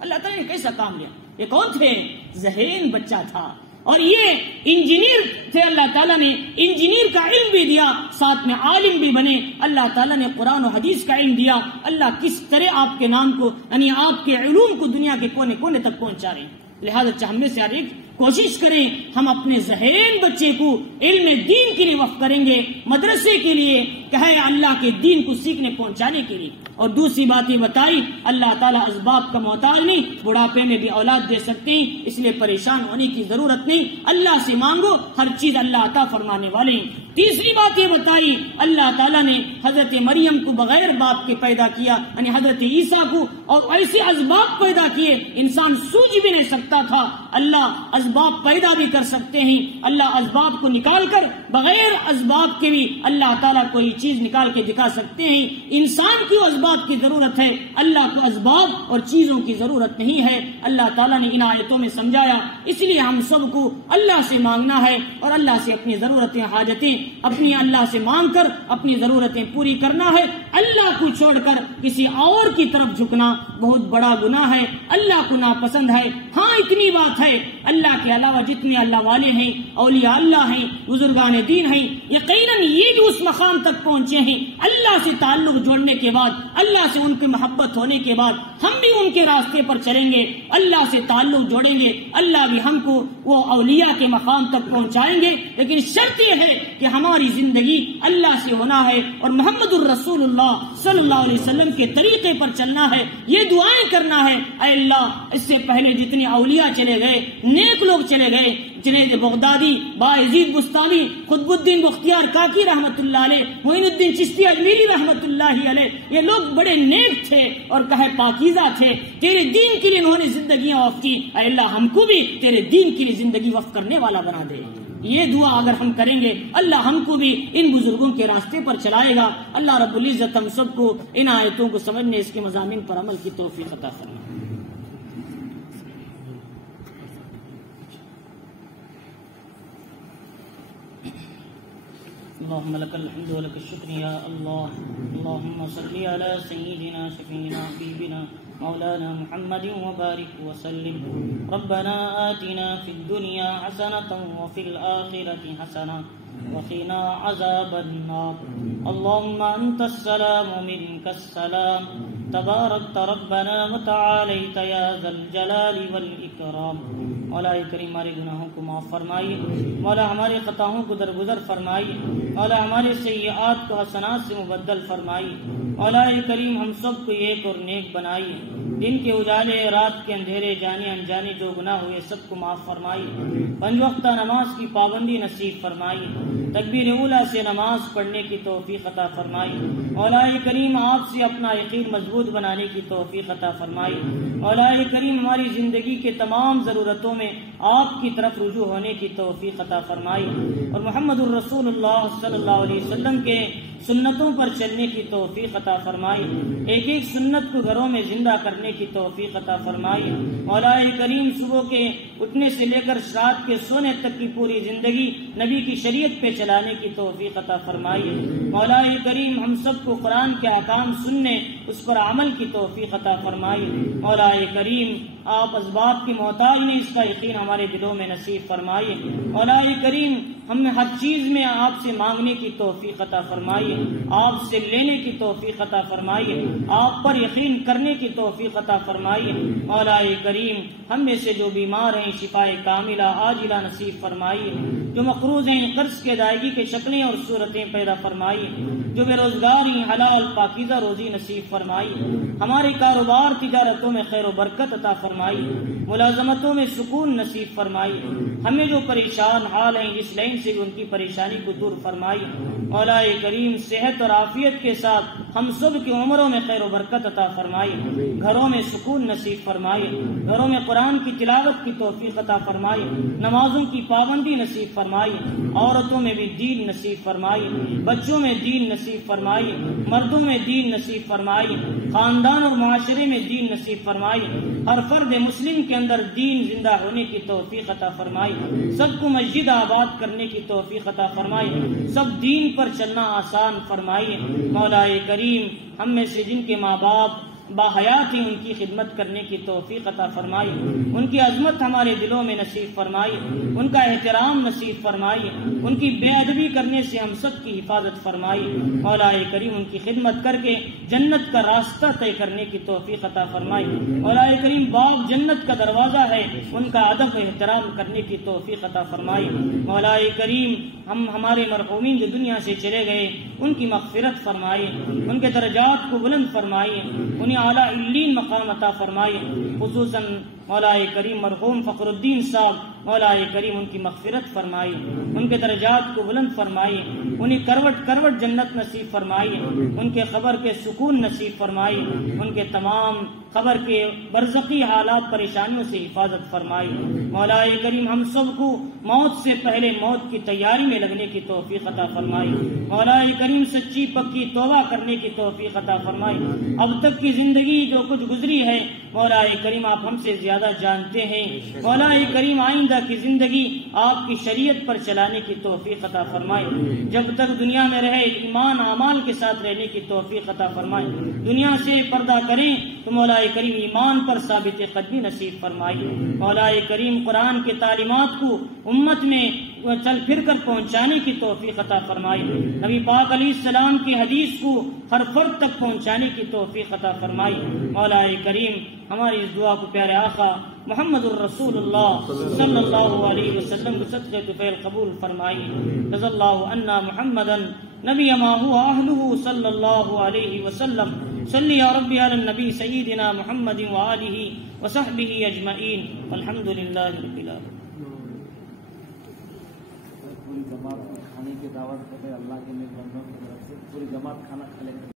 اللہ تعالیٰ نے کیسا کام لیا. یہ کون تھے؟ ذہین بچہ تھا اور یہ انجینئر تھے. اللہ تعالیٰ نے انجینئر کا علم بھی دیا، ساتھ میں عالم بھی بنے. اللہ تعالیٰ نے قرآن و حدیث کا علم دیا. اللہ کس طرح آپ کے نام کو یعنی آپ کے علوم کو دنیا کے کونے کونے تک پہنچا رہے ہیں. لہٰذا ہم میں سے ہر ایک کوشش کریں ہم اپنے ذہین بچے کو علم دین کے لیے وقف کریں گے، مدرسے کے لیے کہے اللہ کے دین کو سیکھنے پہنچانے کے لیے. اور دوسری بات یہ بتائی اللہ تعالیٰ اسباب کا محتاج نہیں، بڑھاپے میں بھی اولاد دے سکتے ہیں، اس لیے پریشان ہونے کی ضرورت نہیں. اللہ سے مانگو، ہر چیز اللہ عطا فرمانے والے ہیں. تیسری بات یہ بتائی اللہ تعالیٰ نے حضرت مریم کو بغیر باپ کے پیدا کیا، یعنی حضرت عیسیٰ کو، اور ایسے اسباب پیدا کیے انسان سوچ بھی نہیں سکتا تھا. اللہ اسباب پیدا بھی کر سکتے ہیں. اللہ اسباب کو نکال کر بغیر اسباب کے بھی اللہ تعالیٰ کوئی چیز نکال کے دکھا سکتے ہیں. انسان کی اسباب کی ضرورت ہے، اللہ کو اسباب اور چیزوں کی ضرورت نہیں ہے. اللہ تعالیٰ نے ان آیتوں میں سمجھایا. اس لیے ہم سب کو اللہ سے مانگنا ہے اور اللہ سے اپنی ضرورتیں حاجتیں اپنی اللہ سے مانگ کر اپنی ضرورتیں پوری کرنا ہے. اللہ کو چھوڑ کر کسی اور کی طرف جھکنا بہت بڑا گناہ ہے، اللہ کو ناپسند ہے. ہاں اتنی بات ہے اللہ کے علاوہ جتنے اللہ والے ہیں، اولیاء اللہ ہیں، بزرگان دین ہیں، یقیناً یہ جو اس مقام تک پہنچے ہیں اللہ سے تعلق جوڑنے کے بعد، اللہ سے ان کی محبت ہونے کے بعد ہم بھی ان کے راستے پر چلیں گے، اللہ سے تعلق جوڑیں گے، اللہ بھی ہم کو وہ اولیاء کے مقام تک پہنچائیں گے. لیکن شرط یہ ہے کہ ہماری زندگی اللہ سے ہونا ہے اور محمد الرسول اللہ صلی اللہ علیہ وسلم کے طریقے پر چلنا ہے. یہ دعائیں کرنا ہے، اے اللہ اس سے پہلے جتنے اولیاء چلے گئے، نیک لوگ چلے گئے، جنید بغدادی، باعزید بستامی، قطب الدین بختیار کاکی رحمت اللہ علیہ، معین الدین چشتی اجمیری رحمت اللہ علیہ، یہ لوگ بڑے نیک تھے اور کہے پاکیزہ تھے، تیرے دین کے لیے انہوں نے زندگیاں وقف کی. اے اللہ ہم کو بھی تیرے دین کے لیے زندگی وقف کرنے والا بنا دے. یہ دعا اگر ہم کریں گے اللہ ہم کو بھی ان بزرگوں کے راستے پر چلائے گا. اللہ رب العزت ہم سب کو ان آیتوں کو سمجھنے، اس کے مضامین پر عمل کی توفیق عطا فرمائے. اللهم لك الحمد ولك الشكر يا الله. اللهم صل على سيدنا شفيعنا حبيبنا مولانا محمد وبارك وسلم. ربنا آتنا في الدنيا حسنة وفي الآخرة حسنة وقنا عذاب النار. اللهم أنت السلام ومنك السلام، تباركت ربنا وتعاليت يا ذا الجلال والإكرام. مولا کریم ہمارے گناہوں کو معاف فرمائیے، مولا ہمارے خطاؤں کو درگزر فرمائیے، مولا ہمارے سیئات کو حسنات سے مبدل فرمائیے. مولا کریم ہم سب کو ایک اور نیک بنائیے. دن کے اجالے، رات کے اندھیرے، جانے انجانے جو گناہ ہوئے سب کو معاف فرمائیے. پنج وقتہ نماز کی پابندی نصیب فرمائیے. تکبیر اولیٰ سے نماز پڑھنے کی توفیق عطا فرمائیے. مولا کریم آپ سے اپنا یقین مضبوط بنانے کی توفیق عطا فرمائیے. مولا کریم ہماری زندگی کے تمام ضرورتوں میں آپ کی طرف رجوع ہونے کی توفیق عطا فرمائیے اور محمد الرسول اللہ صلی اللہ علیہ وسلم کے سنتوں پر چلنے کی توفیق عطا فرمائیے. ایک ایک سنت کو گھروں میں زندہ کرنے کی توفیق عطا فرمائیے. مولا کریم صبح کے اٹھنے سے لے کر رات کے سونے تک کی پوری زندگی نبی کی شریعت پہ چلانے کی توفیق عطا فرمائیے. مولا کریم ہم سب کو قرآن کے احکام سننے، اس پر عمل کی توفیق عطا فرمائیے. مولا کریم آپ اسباب کی محتاج میں اس کا یقین ہمارے دلوں میں نصیب فرمائیے. مولا کریم ہمیں ہر چیز میں آپ سے مانگنے کی توفیق عطا فرمائیے، آپ سے لینے کی توفیق عطا فرمائیے، آپ پر یقین کرنے کی توفیق عطا فرمائیے. مولا کریم ہم میں سے جو بیمار ہیں شفائے کاملہ عاجلہ نصیب فرمائیے، جو مقروض ہیں قرض کے ادائیگی کے شکلیں اور صورتیں پیدا فرمائیے، جو بے روزگار ہیں حلال پاکیزہ روزی نصیب فرمائیے. ہمارے کاروبار تجارتوں میں خیر و برکت عطا فرمائیے، ملازمتوں میں سکون نصیب فرمائیے. ہمیں جو پریشان حال ہیں جس لائن سے ان کی پریشانی کو دور فرمائیے. مولا کریم صحت اور عافیت کے ساتھ ہم سب کی عمروں میں خیر و برکت عطا فرمائیے، گھروں میں سکون نصیب فرمائیے، گھروں میں قرآن کی تلاوت کی توفیق عطا فرمائیے، نمازوں کی پابندی نصیب فرمائیے، عورتوں میں بھی دین نصیب فرمائیے، بچوں میں دین نصیب فرمائیے، مردوں میں دین نصیب فرمائیے، خاندان اور معاشرے میں دین نصیب فرمائیے. ہر فرد مسلم کے اندر دین زندہ ہونے کی توفیق عطا فرمائیے، سب کو مسجد آباد کرنے کی توفیق عطا فرمائیے، سب دین پر چلنا آسان فرمائیے. مولا کریم ہم میں سے جن کے ماں باپ باحیات ہیں ان کی خدمت کرنے کی توفیق عطا فرمائی، ان کی عظمت ہمارے دلوں میں نصیب فرمائی، ان کا احترام نصیب فرمائی، ان کی بے ادبی کرنے سے ہم سب کی حفاظت فرمائی۔ مولا کریم ان کی خدمت کر کے جنت کا راستہ طے کرنے کی توفیق عطا فرمائی۔ مولا کریم باب جنت کا دروازہ ہے، ان کا ادب و احترام کرنے کی توفیق عطا فرمائی۔ مولا کریم ہم ہمارے مرحومین جو دنیا سے چلے گئے ان کی مغفرت فرمائے، ان کے درجات کو بلند فرمائے، انہیں اعلیٰ علیین مقام عطا فرمائے، خصوصاً مولا کریم مرحوم فخر الدین صاحب، مولا کریم ان کی مغفرت فرمائے، ان کے درجات کو بلند فرمائے، انہیں کروٹ کروٹ جنت نصیب فرمائے، ان کے قبر کے سکون نصیب فرمائے، ان کے تمام قبر کے برزخی حالات پریشانیوں سے حفاظت فرمائے۔ مولا کریم ہم سب کو موت سے پہلے موت کی تیاری میں لگنے کی توفیق عطا فرمائے۔ مولا کریم سچی پکی توبہ کرنے کی توفیق عطا فرمائے۔ اب تک کی زندگی جو کچھ گزری ہے مولا کریم آپ ہم سے زیادہ جانتے ہیں، مولا کریم آئندہ کی زندگی آپ کی شریعت پر چلانے کی توفیق عطا فرمائے، جب تک دنیا میں رہے ایمان اعمال کے ساتھ رہنے کی توفیق عطا فرمائے، دنیا سے پردہ کریں تو مولا کریم ایمان پر ثابت قدمی نصیب فرمائے۔ مولا کریم قرآن کے تعلیمات کو امت میں چل پھر کر پہنچانے کی توفیق عطا فرمائے، نبی پاک علیہ السلام کی حدیث کو ہر فرد تک پہنچانے کی توفیق عطا فرمائے۔ مولا کریم ہماری اس دعا کو پیارے آقا محمد الرسول اللہ صلی اللہ علیہ وسلم کے صدقے طفیل قبول فرمائے۔ رضی اللہ عنا محمدا نبی ما هو اہلہ صلی اللہ علیہ وسلم۔ صلی یا ربی علی النبی سیدنا محمد وآلہ وصحبہ اجمعین، والحمد للہ رب العالمین۔ پوری جماعت کو کھانے کی دعوت کرے، اللہ کے نیک بندوں کی طرف سے پوری جماعت کھانا کھا لے۔